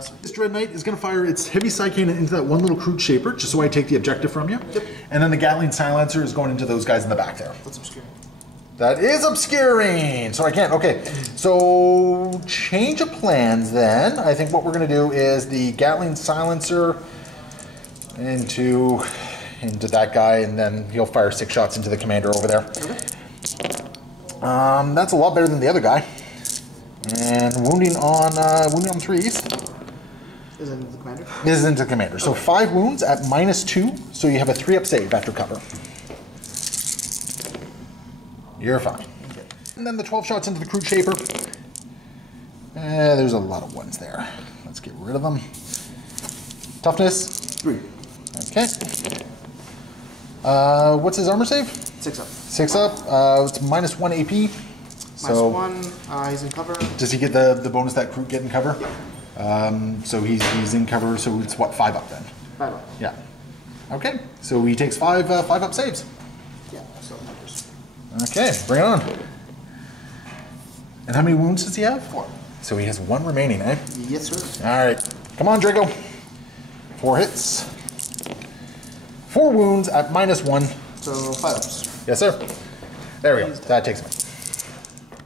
So This Dread Knight is going to fire its heavy side cannon into that one little crude shaper, just so I take the objective from you. Yep. And then the Gatling Silencer is going into those guys in the back there. What's obscuring? That is obscuring. So I can't. Okay. So change of plans then. I think what we're going to do is the Gatling Silencer into that guy, and then he'll fire 6 shots into the commander over there. Okay. That's a lot better than the other guy. And wounding on 3s. Is it into the commander? This is into the commander. So 5 wounds at -2. So you have a 3 up save after cover. You're fine. Okay. And then the 12 shots into the crude shaper. There's a lot of 1s there. Let's get rid of them. Toughness? 3. Okay. What's his armor save? 6 up. 6 up. It's -1 AP. So -1. He's in cover. does he get the bonus that crew get in cover? So he's in cover. So it's what, 5 up then? 5 up. Yeah. Okay. So he takes 5 up saves. Yeah. So numbers. Okay, bring it on. And how many wounds does he have? 4. So he has 1 remaining, eh? Yes, sir. All right. Come on, Draco. 4 hits. 4 wounds at -1. So 5 ups. Yes, sir. There we go. That takes him.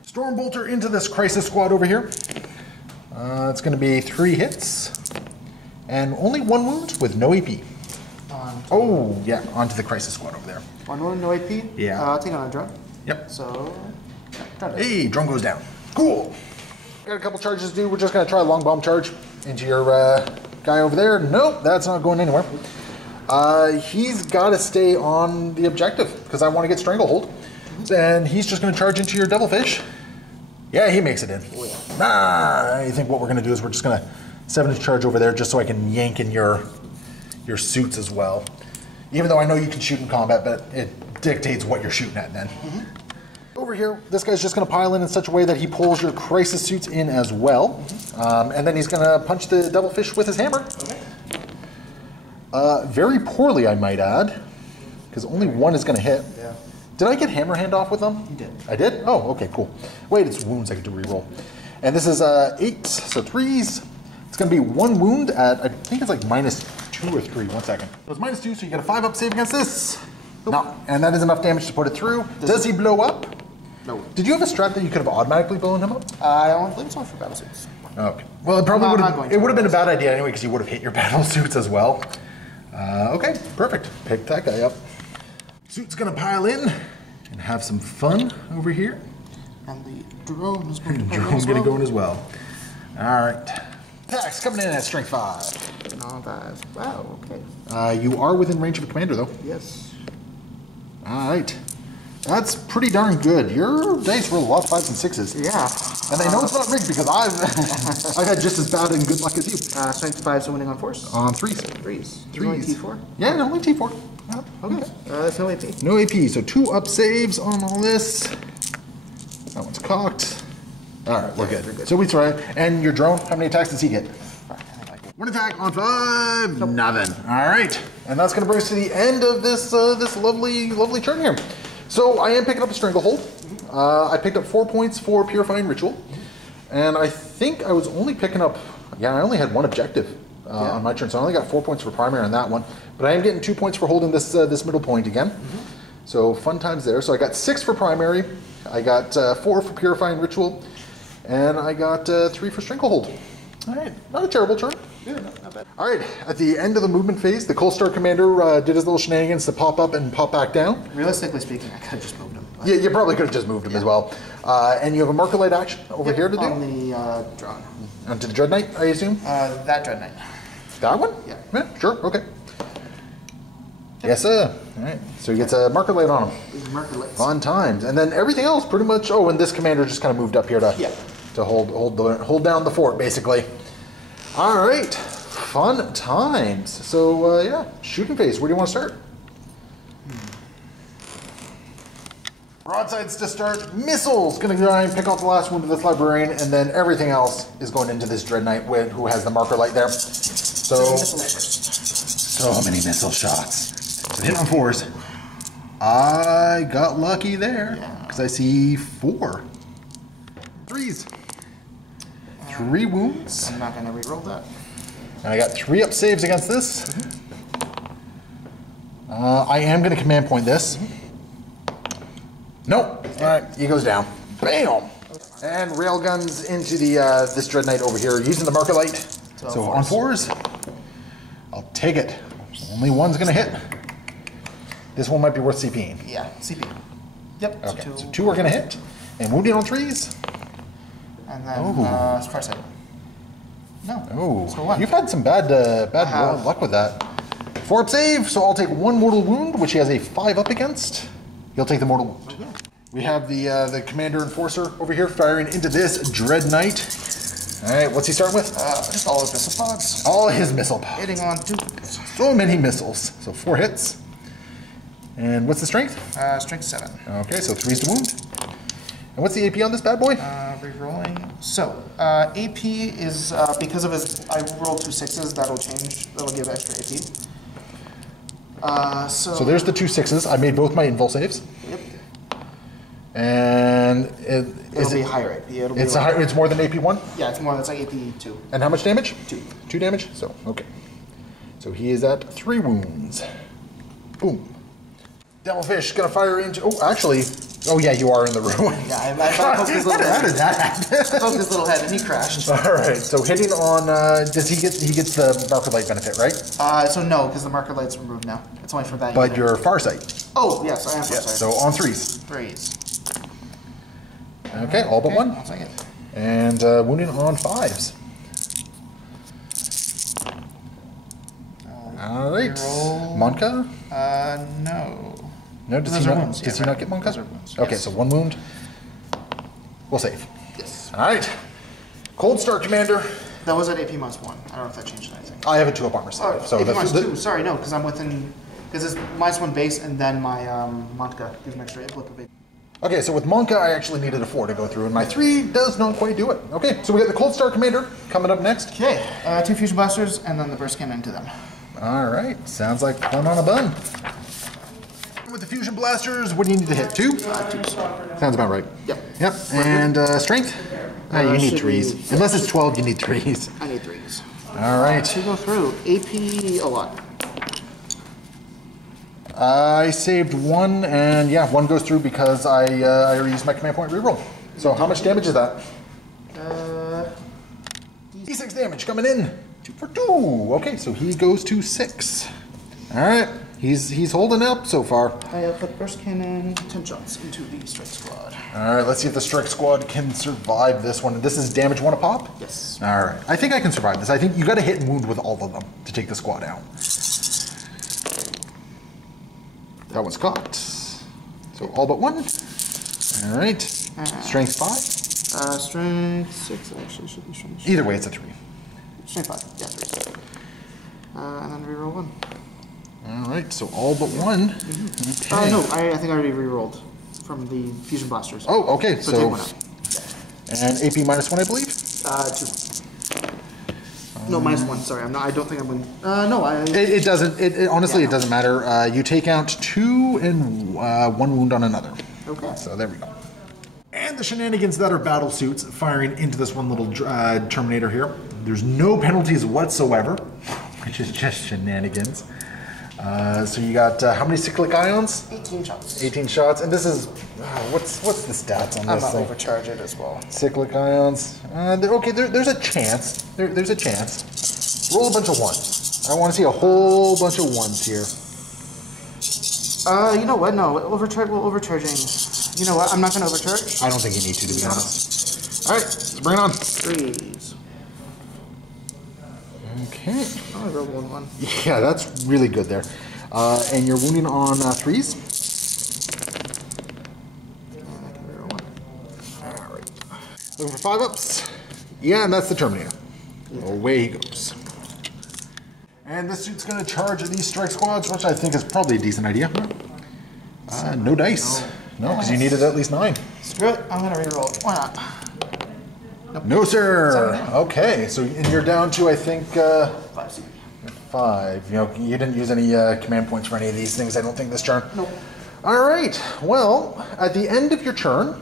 Stormbolter into this Crisis Squad over here. It's going to be 3 hits. And only 1 wound with no AP. On Oh, yeah, onto the Crisis Squad over there. 1 wound, no AP. Yeah. Take on a drone. Yep. So, drone. Hey, drone goes down. Cool. Got a couple charges to do. We're just going to try a long bomb charge into your guy over there. Nope, that's not going anywhere. He's got to stay on the objective because I want to get Stranglehold. And he's just going to charge into your Devilfish. Yeah, he makes it in. Oh, yeah. Nah, I think what we're going to do is we're just going to 7-inch charge over there just so I can yank in your suits as well. Even though I know you can shoot in combat, but it dictates what you're shooting at then. Over here, this guy's just going to pile in such a way that he pulls your Crisis suits in as well. And then he's going to punch the Devilfish with his hammer. Very poorly, I might add, because only one is going to hit. Yeah. Did I get Hammer Hand off with them? You did. I did? Oh, okay, cool. Wait, it's wounds I get to reroll. And this is 8, so 3s. It's going to be 1 wound at, I think it's like -2 or 3. 1 second. So it's -2, so you get a 5 up save against this. No, and that is enough damage to put it through. Does he blow up? No. Did you have a strat that you could have automatically blown him up? I only believe it's only for battle suits. Okay. Well, it probably No, would I'm have. not going It to. would have been a bad idea anyway because you would have hit your battle suits as well. Okay, perfect. Pick that guy up. Suit's gonna pile in and have some fun over here. And the drone is going to Drone's gonna go in as well. All right. Tax coming in at strength 5. No, that's, wow, okay. You are within range of a commander though. Yes. All right. That's pretty darn good. Your dice roll a lot of 5s and 6s. Yeah. And I know it's not rigged because I've had just as bad and good luck as you. Strength 5, so winning on force. On 3s. 3s. Threes. Only T4? Yeah, only T4. Yeah, Okay. That's no AP. No AP, so 2 up saves on all this. That one's cocked. All right, we're good. So we try. And your drone, how many attacks does he get? 1 attack on 5. Nothing. All right, and that's going to bring us to the end of this this lovely turn here. So I am picking up a Stranglehold. I picked up 4 points for Purifying Ritual, and I think I was only picking up. Yeah, I only had 1 objective on my turn, so I only got 4 points for primary on that one. But I am getting 2 points for holding this this middle point again. So fun times there. So I got 6 for primary. I got 4 for Purifying Ritual, and I got 3 for Stranglehold. All right, not a terrible turn. Yeah, not bad. All right, at the end of the movement phase, the Cold Star Commander did his little shenanigans to pop up and pop back down. Realistically speaking, I could have just moved him. Yeah, you probably could have just moved him as well. And you have a Marker Light action over here to do. On the drone. Onto the Dread Knight, I assume? That Dread Knight. That one? Yeah. Sure, okay. Yes, sir. All right, so he gets a Marker Light on him. Marker lights. Fun times. And then everything else pretty much, oh, and this commander just kind of moved up here to, to hold down the fort, basically. All right, fun times. So, yeah, shooting phase, where do you want to start? Broadsides to start. Missiles, gonna try and pick off the last wound of this librarian, and then everything else is going into this Dread Knight who has the Marker Light there. So many missile shots. So hit on 4s. I got lucky there because I see 4. 3s. 3 wounds. I'm not going to reroll that. And I got 3 up saves against this. I am going to command point this. Nope. All right, he goes down. Bam! And railguns into the this Dread Knight over here using the Marker Light. So on 4s, I'll take it. Only one's going to hit. This one might be worth CPing. Yeah, CP. Yep. Okay, so 2 are going to hit. And wounding on 3s. And then Farsight. No. Oh, 1. you've had some bad luck with that. 4 up save, so I'll take 1 mortal wound, which he has a 5 up against. He'll take the mortal wound. We have the Commander Enforcer over here firing into this Dread Knight. All right, what's he starting with? Just all his missile pods. All his missile pods. Hitting on 2. So many missiles. So 4 hits. And what's the strength? Strength 7. Okay, so 3's to wound. And what's the AP on this bad boy? Rerolling. So, AP is, because of his, I rolled 2 6s, that'll change, that'll give extra AP. So there's the 2 6s. I made both my invul saves. Yep. And It'll be higher AP. It'll be it's more than AP1? Yeah, it's more, it's like AP 2. And how much damage? 2. 2 damage? So, okay. So he is at 3 wounds. Boom. Devilfish gonna fire into. Oh, actually, Oh yeah, you are in the room. Yeah, I poked his little How head. did that happen? I poked his little head and he crashed. All right. So hitting on, does he gets the marker light benefit, right? So no, because the marker light's removed now. It's only for that But unit. you're Farsight. Oh, yes, I am Farsight. So on 3s. 3s. Okay, all but one. I'll take it. And wounding on 5s. All right. Reroll. Monka? No. No, does Those he are not? wounds, Does yeah, he right. not get Monka? Those are wounds, Okay, yes. so 1 wound. We'll save. Yes. All right. Cold Star Commander. That was at AP -1. I don't know if that changed anything. I have a 2-up armor save. Oh, So AP that's -2. Sorry, no, because I'm within. Because it's -1 base and then my Montka gives an extra blip of it. Okay, so with Monka, I actually needed a 4 to go through, and my 3 does not quite do it. Okay, so we got the Cold Star Commander coming up next. Okay, 2 fusion blasters and then the burst cannon into them. All right, sounds like fun on a bun. With the fusion blasters, what do you need to hit? 2? Sounds about right. Yep. Yep, and strength? You need should 3s. be- Unless it's 12, you need 3s. I need 3s. All right. To go through, AP a lot. I saved 1, and yeah, 1 goes through because I already used my command point reroll. So how much damage is that? D6 damage coming in. 2 for 2. Okay, so he goes to 6. All right, he's holding up so far. I put burst cannon 10 shots into the strike squad. All right, let's see if the strike squad can survive this one. This is damage 1 a pop? Yes. All right, I think I can survive this. I think you got to hit and wound with all of them to take the squad out. That one's caught. So all but 1. All right, strength 5. Strength 6 actually should be strength. Either way, it's a 3. Strength 5, yeah, 3. And then reroll 1. All right, so all but 1. Okay. No, I think I already rerolled from the fusion blasters. Oh, okay, So take so, 1 out. and AP -1, I believe? 2. No, -1. Sorry, I'm not. I don't think I'm winning. No, I. It doesn't, honestly, Yeah, it no. doesn't matter. You take out 2 and 1 wound on another. Okay. So there we go. And the shenanigans that are battle suits firing into this one little Terminator here. There's no penalties whatsoever, which is just shenanigans. So you got how many cyclic ions? 18 shots. 18 shots, and this is what's the stats on I'm this not thing? overcharge it as well. Cyclic ions. Okay, there's a chance. There's a chance. Roll a bunch of 1s. I want to see a whole bunch of 1s here. You know what? No, overcharge. Well, overcharging. You know what? I'm not gonna overcharge. I don't think you need to be honest. All right, let's bring it on. 3s. Okay. Oh, I rolled 1. Yeah, that's really good there. And you're wounding on 3s. And I can reroll 1. All right. Looking for 5-ups. Yeah, and that's the Terminator. Away he goes. And this suit's going to charge these strike squads, which I think is probably a decent idea. No dice. No, because you needed at least 9. Screw it. I'm gonna reroll. Why not? No, sir. Okay, so and you're down to, I think, 5 CP. 5. You know, you didn't use any command points for any of these things, I don't think, this turn. Nope. All right. Well, at the end of your turn,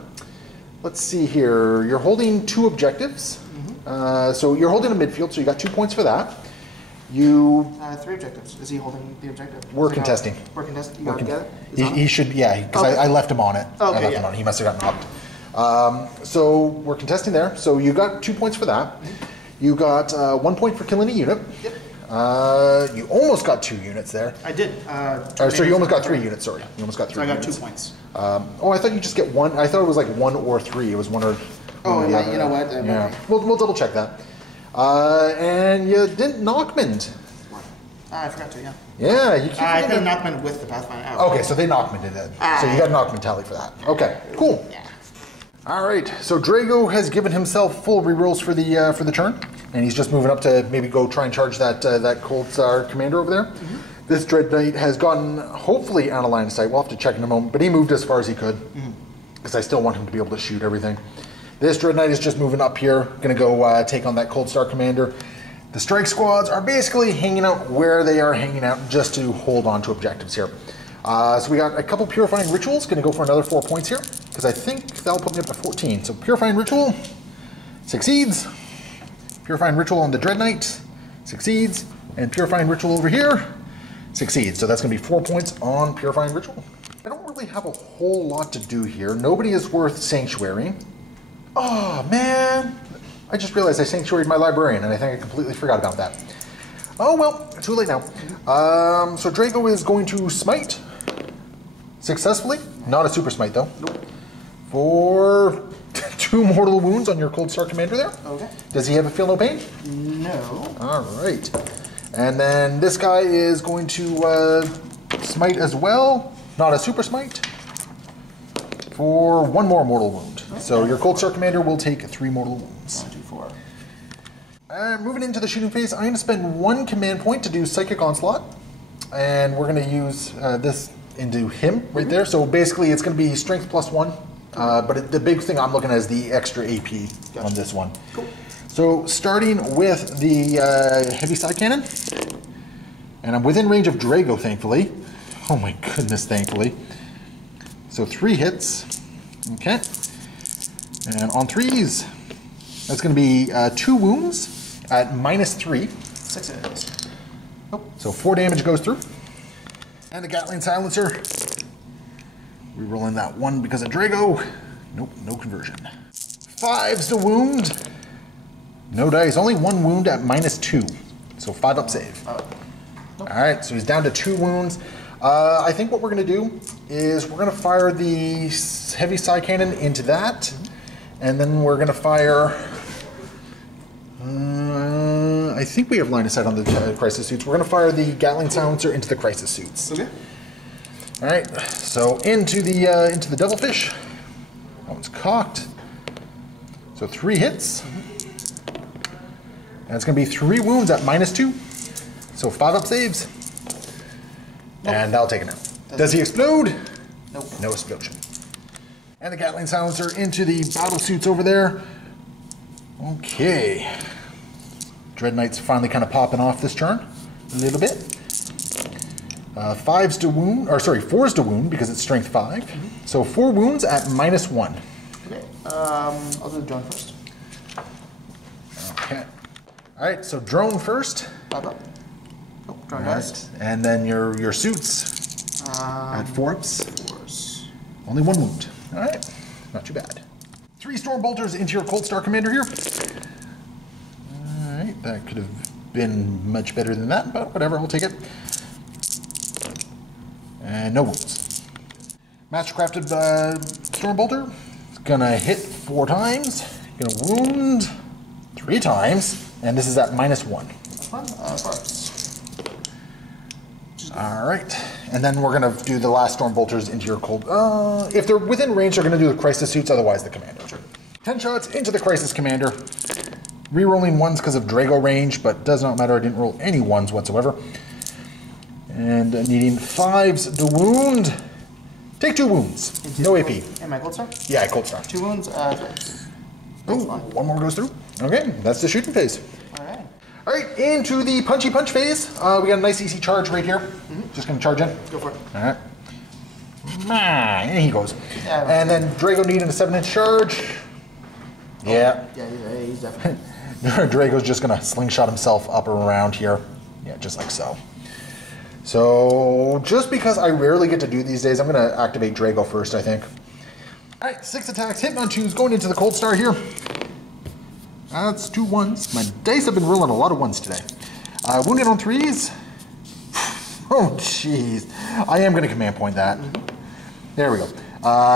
let's see here. You're holding 2 objectives. So you're holding a midfield, so you got 2 points for that. You 3 objectives. Is he holding the objective? We're Is he contesting. not- We're contesting. You gotta get it? Is it on? he should, yeah, because Okay. I left him on it. I Okay, left him yeah. on it. He must have gotten knocked. So we're contesting there. So you got 2 points for that. You got 1 point for killing a unit. Yep. You almost got 2 units there. I did. So you almost got 3 units. Sorry, you almost got 3. So I got units. 2 points. Oh, I thought you just get 1. I thought it was like 1 or 3. It was 1 or. Oh, one or the yeah, other. you know what? Yeah, Okay. we'll double check that. And you didn't knockman. I forgot to, yeah. Yeah, you keep. I forgetting could have Knockman with the Pathfinder out. Okay, so they knockmaned it. So you got a knockman tally for that. Okay, cool. Yeah. All right, so Drago has given himself full rerolls for the turn, and he's just moving up to maybe go try and charge that Cold Star commander over there. This Dread Knight has gotten hopefully out of line of sight. We'll have to check in a moment, but he moved as far as he could because I still want him to be able to shoot everything. This Dread Knight is just moving up here, going to go take on that Cold Star commander. The strike squads are basically hanging out where they are hanging out just to hold on to objectives here. So we got a couple Purifying Rituals, going to go for another 4 points here, because I think that'll put me up to 14. So Purifying Ritual, succeeds. Purifying Ritual on the Dread Knight, succeeds. And Purifying Ritual over here, succeeds. So that's going to be 4 points on Purifying Ritual. I don't really have a whole lot to do here. Nobody is worth sanctuarying. Oh, man. I just realized I sanctuaried my librarian, and I think I completely forgot about that. Oh, well, too late now. So Drago is going to smite successfully. Not a super smite, though. Nope. For 2 mortal wounds on your Cold Star Commander there. Okay. Does he have a feel no pain? No. All right. And then this guy is going to smite as well. Not a super smite. For 1 more mortal wound. Okay. So your Cold Star Commander will take 3 mortal wounds. 1, 2, 4. Moving into the shooting phase, I'm going to spend 1 command point to do Psychic Onslaught. And we're going to use this into him right there. So basically it's going to be strength +1. But the big thing I'm looking at is the extra AP on this one. Cool. So starting with the heavy side cannon. And I'm within range of Drago, thankfully. Oh my goodness, thankfully. So 3 hits. Okay. And on 3s, that's going to be 2 wounds at -3. 6 hits. Nope. So 4 damage goes through. And the Gatling Silencer. Rerolling that 1 because of Drago. Nope, no conversion. 5's to wound. No dice, only 1 wound at -2. So 5 up save. Nope. All right, so he's down to 2 wounds. I think what we're going to do is we're going to fire the heavy side cannon into that. And then we're going to fire... I think we have line of sight on the crisis suits. We're going to fire the Gatling Silencer into the crisis suits. Okay. All right, so into the Devilfish. That one's cocked. So 3 hits. And it's going to be 3 wounds at -2. So 5 up saves. Nope. And that'll take it now. Does he explode? Nope. No explosion. And the Gatling Silencer into the battle suits over there. Okay. Dread Knight's finally kind of popping off this turn a little bit. 5's to wound, or sorry, 4's to wound because it's strength 5. So 4 wounds at -1. Okay. I'll do the drone first. Okay. All right. So drone first. 5 up. Oh, drone All dice. right. And then your suits at 4 ups. 4s. Only 1 wound. All right. Not too bad. 3 Storm Bolters into your Cold Star Commander here. All right. That could have been much better than that, but whatever. I'll take it. And no wounds. Mastercrafted Storm Bolter is gonna hit 4 times. Gonna wound 3 times, and this is at -1. That's fun. 4s. All right, and then we're gonna do the last Storm Bolters into your cold. If they're within range, they're gonna do the Crisis suits. Otherwise, the Commander. 10 shots into the Crisis Commander. Rerolling 1s because of Drago range, but does not matter. I didn't roll any 1s whatsoever. And needing 5's to wound. Take 2 wounds. No AP. And my Cold Star? Yeah, Cold Star. 2 wounds. Ooh, 1 more goes through. Okay, that's the shooting phase. Alright. All right, into the punchy punch phase. We got a nice easy charge right here. Just gonna charge in. Go for it. All right. And he goes. Yeah, and then Drago needing a 7-inch charge. Yeah. Yeah, he's definitely. Drago's just gonna slingshot himself up around here. Yeah, just like so. So, just because I rarely get to do these days, I'm gonna activate Drago first, I think. All right, 6 attacks, hitting on 2s, going into the Cold Star here. That's 2 1s. My dice have been rolling a lot of 1s today. Wounded on 3s. Oh, jeez. I am gonna command point that. There we go.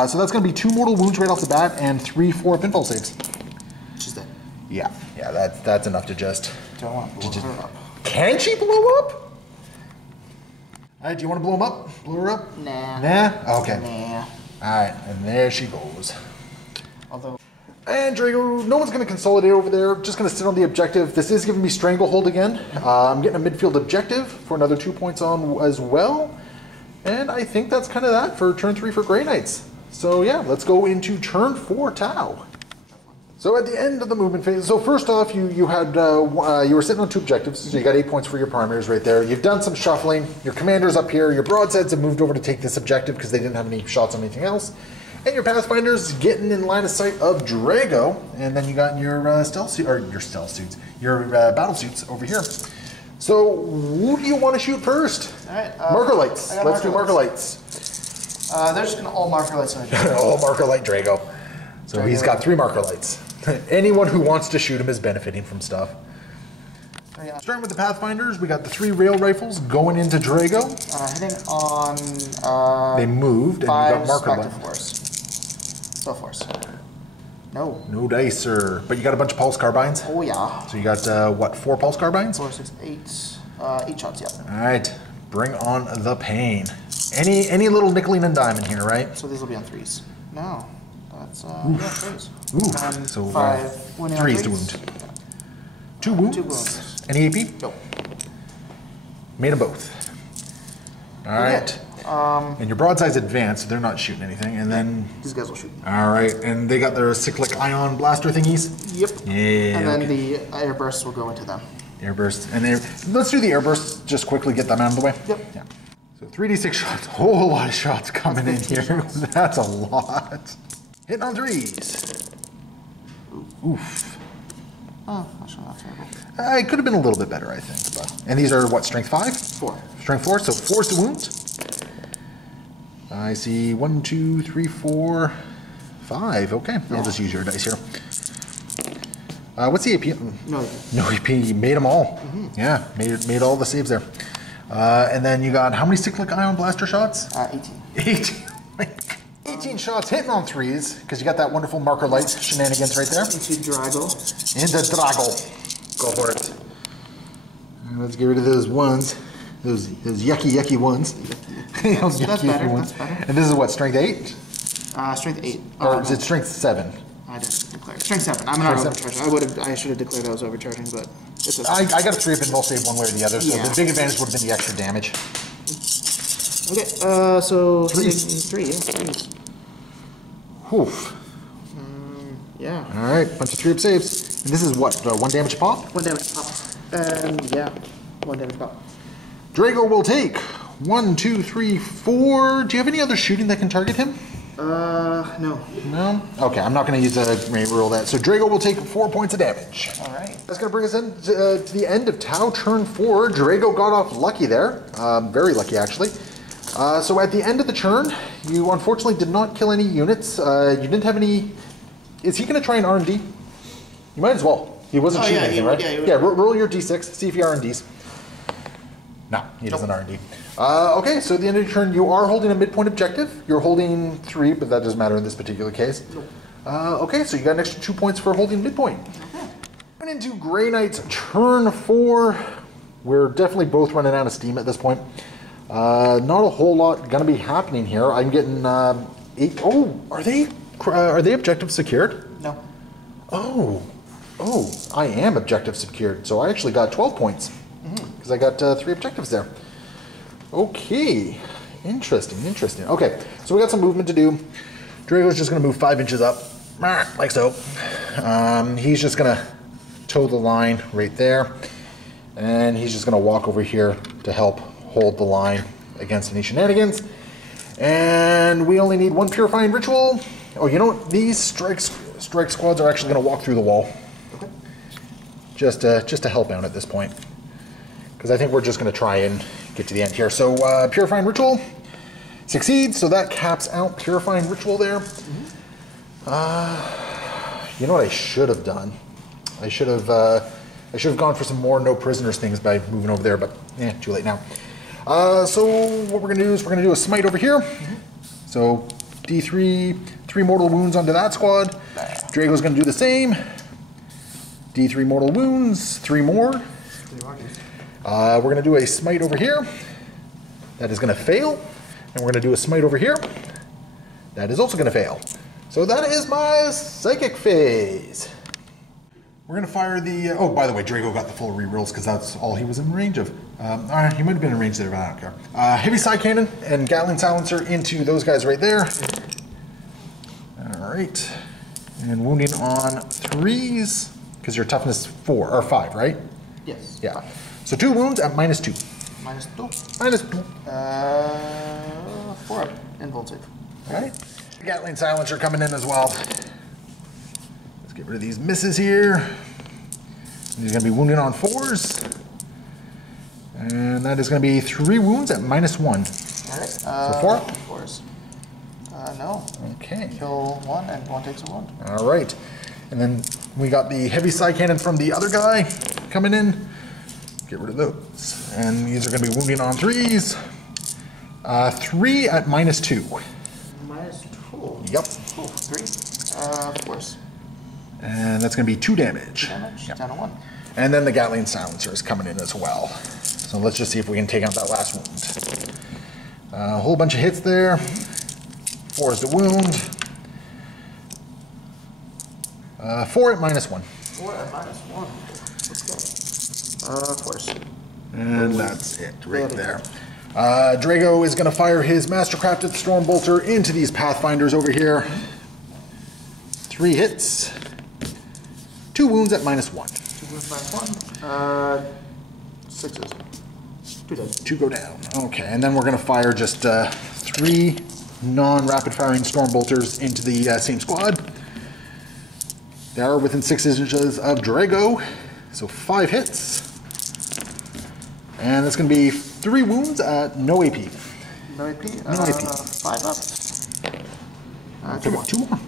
So that's gonna be 2 mortal wounds right off the bat and 3 4 pinfall saves. She's dead. Yeah, that's enough to just... Don't want to blow her up. Can she blow up? All right, do you want to blow him up? Blow her up? Nah. Nah? Okay. Nah. All right, and there she goes. Although... And Drago, no one's going to consolidate over there. Just going to sit on the objective. This is giving me Stranglehold again. I'm getting a midfield objective for another 2 points on as well. And I think that's kind of that for turn 3 for Grey Knights. So yeah, let's go into turn 4 Tau. So at the end of the movement phase, so first off, you were sitting on 2 objectives, so you got 8 points for your primaries right there. You've done some shuffling. Your commander's up here. Your broadsides have moved over to take this objective because they didn't have any shots on anything else. And your Pathfinder's getting in line of sight of Drago, and then you got your battle suits over here. So who do you want to shoot first? All right, marker lights. Let's do marker lights. They're just going to all marker lights on it. All marker light Drago. So Drago. he's got 3 marker lights. Anyone who wants to shoot him is benefiting from stuff. Yeah. Starting with the Pathfinders, we got the 3 rail rifles going into Drago. Hitting on They moved, and you got 5 marker Spectre light. Force. Still Force. No. No dice, sir. But you got a bunch of pulse carbines. Oh, yeah. So you got, what, 4 pulse carbines? 4, 6, 8. 8 shots, yeah. All right, bring on the pain. Any little nickeling and diming here, right? So these will be on 3s. No. That's, yeah, 3s. Ooh, And so 5 wounding on 3s to 3s. wound. 2 wounds. 2 wounds. Any AP? Nope. Made them both. All right. And your broadside's advanced, so they're not shooting anything. And then, These guys will shoot. all right, and they got their cyclic ion blaster thingies. Yep. Yeah. And then okay. the air bursts will go into them. Airbursts. And let's do the airbursts. Just quickly get them out of the way. Yep. Yeah. So 3d6 shots. Whole lot of shots coming in here. That's a lot. Hitting on 3s. Oof. Oh, actually not terrible. It could have been a little bit better, I think. But and these are what, strength 5? 4. Strength 4, so 4's to wound. I see 1, 2, 3, 4, 5. Okay, I'll just use your dice here. What's the AP? No. No AP. You made them all. Yeah, made all the saves there. And then you got how many cyclic ion blaster shots? 18. 18 shots hitting on 3s because you got that wonderful marker light shenanigans right there. Into Drago. Into Drago. Go for it. Let's get rid of those ones. Those yucky ones. Those That's yucky better. ones. That's better. And this is what, strength 8? Strength 8. Or is it strength 7? I didn't declare. Strength 7. I'm not overcharging. I should have declared I was overcharging, but it's a I got a 3 up and we'll save one way or the other, so Yeah. the big advantage would have been the extra damage. Okay, so 3. 3, yeah, 3s. Oof. Yeah. Alright, bunch of 3 up saves. And this is what, 1 damage a pop? 1 damage pop. Yeah, 1 damage pop. Drago will take 1, 2, 3, 4. Do you have any other shooting that can target him? No. No? Okay, I'm not going to use a reroll that. So Drago will take 4 points of damage. Alright. That's going to bring us in to the end of Tau turn 4. Drago got off lucky there. Very lucky, actually. So at the end of the turn, you unfortunately did not kill any units. You didn't have any... Is he going to try an R&D? You might as well. He wasn't shooting anything, right? Yeah, roll your d6, see if he R&Ds. No, he doesn't R&D. Okay, so at the end of your turn, you are holding a midpoint objective. You're holding 3, but that doesn't matter in this particular case. Okay, so you got an extra 2 points for holding midpoint. Going into Grey Knight's turn 4. We're definitely both running out of steam at this point. Not a whole lot going to be happening here. I'm getting 8. Oh, are they objective secured? No. Oh, I am objective secured, so I actually got 12 points because I got 3 objectives there. Okay, interesting. Okay, so we got some movement to do. Drago's just going to move 5 inches up, like so. He's just going to toe the line right there, and he's just going to walk over here to help hold the line against any shenanigans. And we only need 1 Purifying Ritual. Oh, you know what? These strike squads are actually going to walk through the wall. Okay. Just to help out at this point. Because I think we're just going to try and get to the end here. So Purifying Ritual succeeds, so that caps out Purifying Ritual there. You know what I should have done? I should have gone for some more no prisoners things by moving over there, but too late now. So what we're going to do is we're going to do a smite over here. So D3, 3 mortal wounds onto that squad. Drago's going to do the same. D3 mortal wounds, 3 more. We're going to do a smite over here. That is going to fail. And we're going to do a smite over here. That is also going to fail. So that is my psychic phase. We're going to fire the... oh, by the way, Drago got the full rerolls because that's all he was in range of. He might have been in range there, but I don't care. Heavy side cannon and Gatling silencer into those guys right there. All right. And wounding on 3s because your toughness 4 or 5, right? Yes. Yeah. So 2 wounds at -2. -2. -2. 4 in volt save. All right. Gatling silencer coming in as well. Let's get rid of these misses here. He's going to be wounding on 4s. And that is going to be 3 wounds at -1. All right. So 4? 4s. No. Okay. Kill one and one takes a wound. All right. And then we got the heavy side cannon from the other guy coming in. Get rid of those. And these are going to be wounding on 3s. 3 at -2. -2. Yep. Cool. 3. Force. And that's going to be 2 damage. Damage. Yep. Down to 1. And then the Gatling silencer is coming in as well. So let's just see if we can take out that last wound. A whole bunch of hits there. 4 is the wound. 4 at -1. 4 at -1. Okay. Force. And that's it right there. Drago is going to fire his Mastercrafted Stormbolter into these Pathfinders over here. 3 hits. 2 wounds at -1. 2 wounds -1. 6s. 2 dead. 2 go down. Okay, and then we're going to fire just 3 non-rapid firing Stormbolters into the same squad. They are within 6 inches of Drago, so 5 hits. And that's going to be 3 wounds at no AP. No AP? No AP. 5 up. 2 more. 2 more.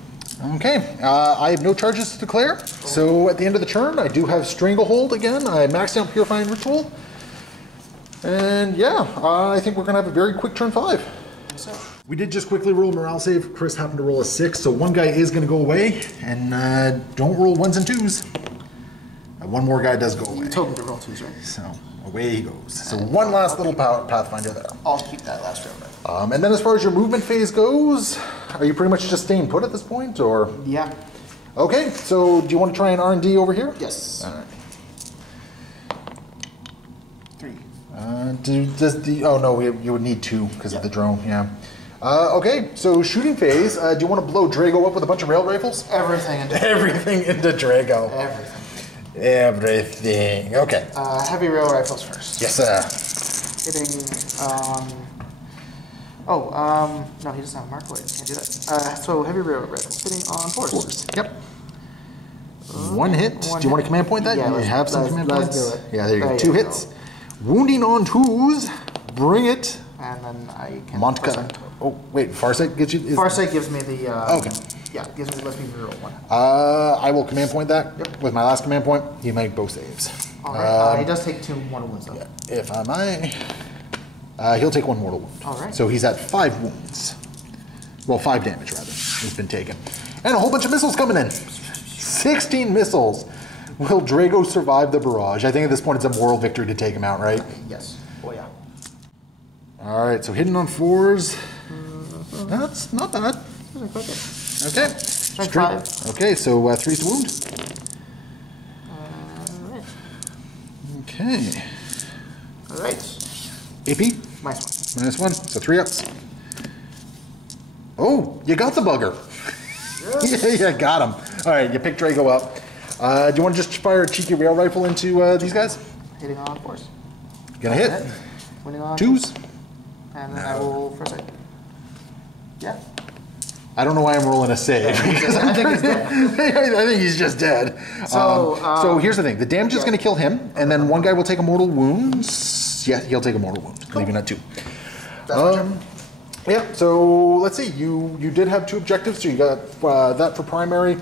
Okay, I have no charges to declare. So at the end of the turn, I do have Stranglehold again. I maxed out Purifying Ritual. And yeah, I think we're going to have a very quick turn 5. So. We did just quickly roll a morale save. Chris happened to roll a 6, so one guy is going to go away. And don't roll 1s and 2s. One more guy does go away. You told me to roll 2s, right? So away he goes. So one last little Pathfinder there. I'll keep that last round. And then as far as your movement phase goes, are you pretty much just staying put at this point, or? Yeah. Okay, so do you want to try an R&D over here? Yes. All right. 3. Oh no, you would need 2 because of the drone, yeah. Okay, so shooting phase, do you want to blow Drago up with a bunch of rail rifles? Everything into Everything into Drago. Everything. Everything. Okay. Heavy rail rifles first. Yes, sir. Hitting. No, he doesn't have a mark away. Can't do that. So heavy rail rifles hitting on 4s. Yep. 1 hit. Do you want to command point that? Yeah, you have some command points? Let's do it. Yeah, there you go. 2 hits. Wounding on 2s. Bring it. And then I can. Montka. Oh, wait. Farsight gets you? Farsight gives me the. Okay. Yeah, lets me reroll 1. I will command point that. Yep. With my last command point, you make both saves. Alright. He does take 2 mortal wounds though. Yeah, if I may. He'll take 1 mortal wound. Alright. So he's at 5 wounds. Well, 5 damage rather. He's been taken. And a whole bunch of missiles coming in. 16 missiles. Will Drago survive the barrage? I think at this point it's a moral victory to take him out, right? Yes. Oh yeah. Alright, so hitting on 4s. That's not bad. Okay. Strength 5. Okay, so 3's to wound. Alright. Okay. Alright. AP? -1. -1, so 3 ups. Oh, you got the bugger. Yes. Yeah, got him. Alright, you pick Drago up. Do you want to just fire a cheeky rail rifle into these guys? Hitting on 4s. Gonna hit. Winning on 2s. And then I will first aid. Yeah. I don't know why I'm rolling a save. I think he's dead. I think he's just dead. So here's the thing. The damage is going to kill him, and then one guy will take a mortal wound. Yeah, he'll take a mortal wound, leaving at 2. Yeah, so let's see. You did have 2 objectives, so you got that for primary.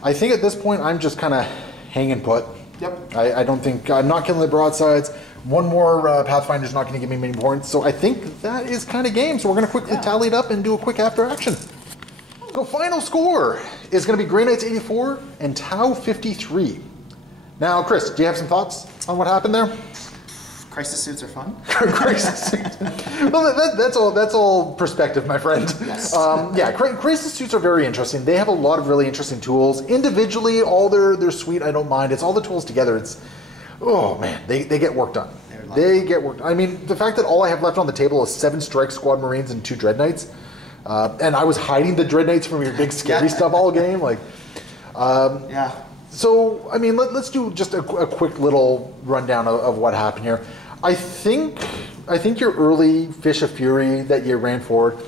I think at this point I'm just kind of hanging put. Yep. I don't think, I'm not killing the broadsides. 1 more Pathfinder's not going to give me many points, so I think that is kind of game. So we're going to quickly tally it up and do a quick after action. So final score is going to be Grey Knights 84 and Tau 53. Now, Chris, do you have some thoughts on what happened there? Crisis suits are fun. Crisis suits. Well, that's all perspective, my friend. Yes. Yeah, crisis suits are very interesting. They have a lot of really interesting tools. Individually, all they're sweet. I don't mind. It's all the tools together. It's, oh man, they get work done. They get work done. I mean, the fact that all I have left on the table is 7 Strike Squad Marines and 2 Dread Knights, and I was hiding the Dread Knights from your big scary stuff all game. Like, yeah. So, I mean, let's do just a quick little rundown of what happened here. I think your early Fish of Fury that you ran forward,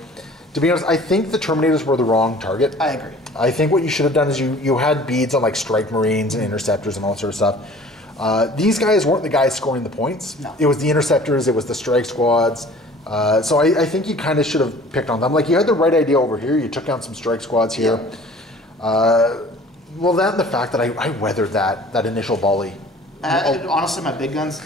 to be honest, I think the Terminators were the wrong target. I agree. I think what you should have done is you had beads on like Strike Marines and Interceptors and all that sort of stuff. These guys weren't the guys scoring the points. No. It was the Interceptors, it was the Strike Squads. So I think you kind of should have picked on them. Like, you had the right idea over here. You took down some strike squads here. Well, that and the fact that I weathered that initial volley. Honestly, my big guns,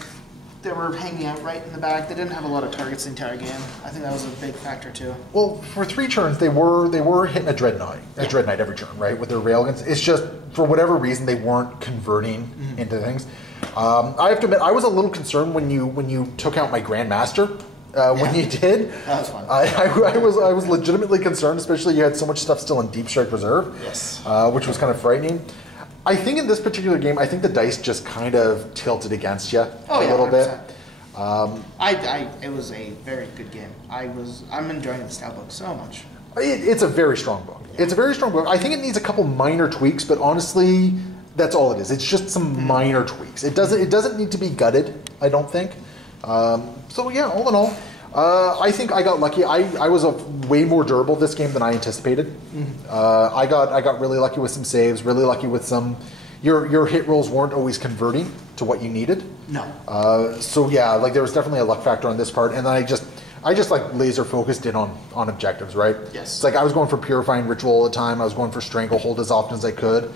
they were hanging out right in the back. They didn't have a lot of targets the entire game. I think that was a big factor too. Well, for 3 turns, they were hitting a dreadnought every turn, right, with their railguns. It's just, for whatever reason, they weren't converting into things. I have to admit, I was a little concerned when you took out my Grandmaster. When you did, that was fun. I was legitimately concerned, especially you had so much stuff still in Deep Strike Reserve, Yes. Which was kind of frightening. I think in this particular game, I think the dice just kind of tilted against you a little 100%. bit. It was a very good game. I'm enjoying the style book so much. It's a very strong book. It's a very strong book. I think it needs a couple minor tweaks, but honestly, that's all it is. It's just some minor tweaks. It doesn't need to be gutted, I don't think. So yeah, all in all, I think I got lucky. I was way more durable this game than I anticipated. I got really lucky with some saves, really lucky with some. Your hit rolls weren't always converting to what you needed. No. So yeah, like there was definitely a luck factor on this part, and then I just like laser focused in on objectives, right? Yes. It's like I was going for Purifying Ritual all the time. I was going for Stranglehold as often as I could.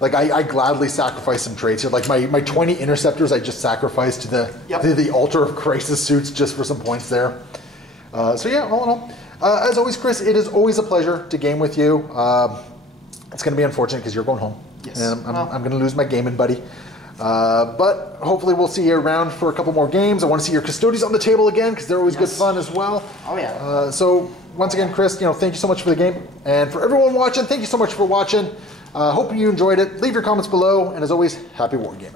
Like I gladly sacrificed some traits here. Like my 20 interceptors, I just sacrificed to the Altar of Crisis suits just for some points there. So yeah, all in all, as always, Chris, it is always a pleasure to game with you. It's going to be unfortunate because you're going home, Yes. and I'm going to lose my gaming buddy. But hopefully we'll see you around for a couple more games. I want to see your Custodies on the table again because they're always good fun as well. Oh yeah. So once again, Chris, thank you so much for the game, and for everyone watching, thank you so much for watching. Hope you enjoyed it. Leave your comments below, and as always, happy wargaming.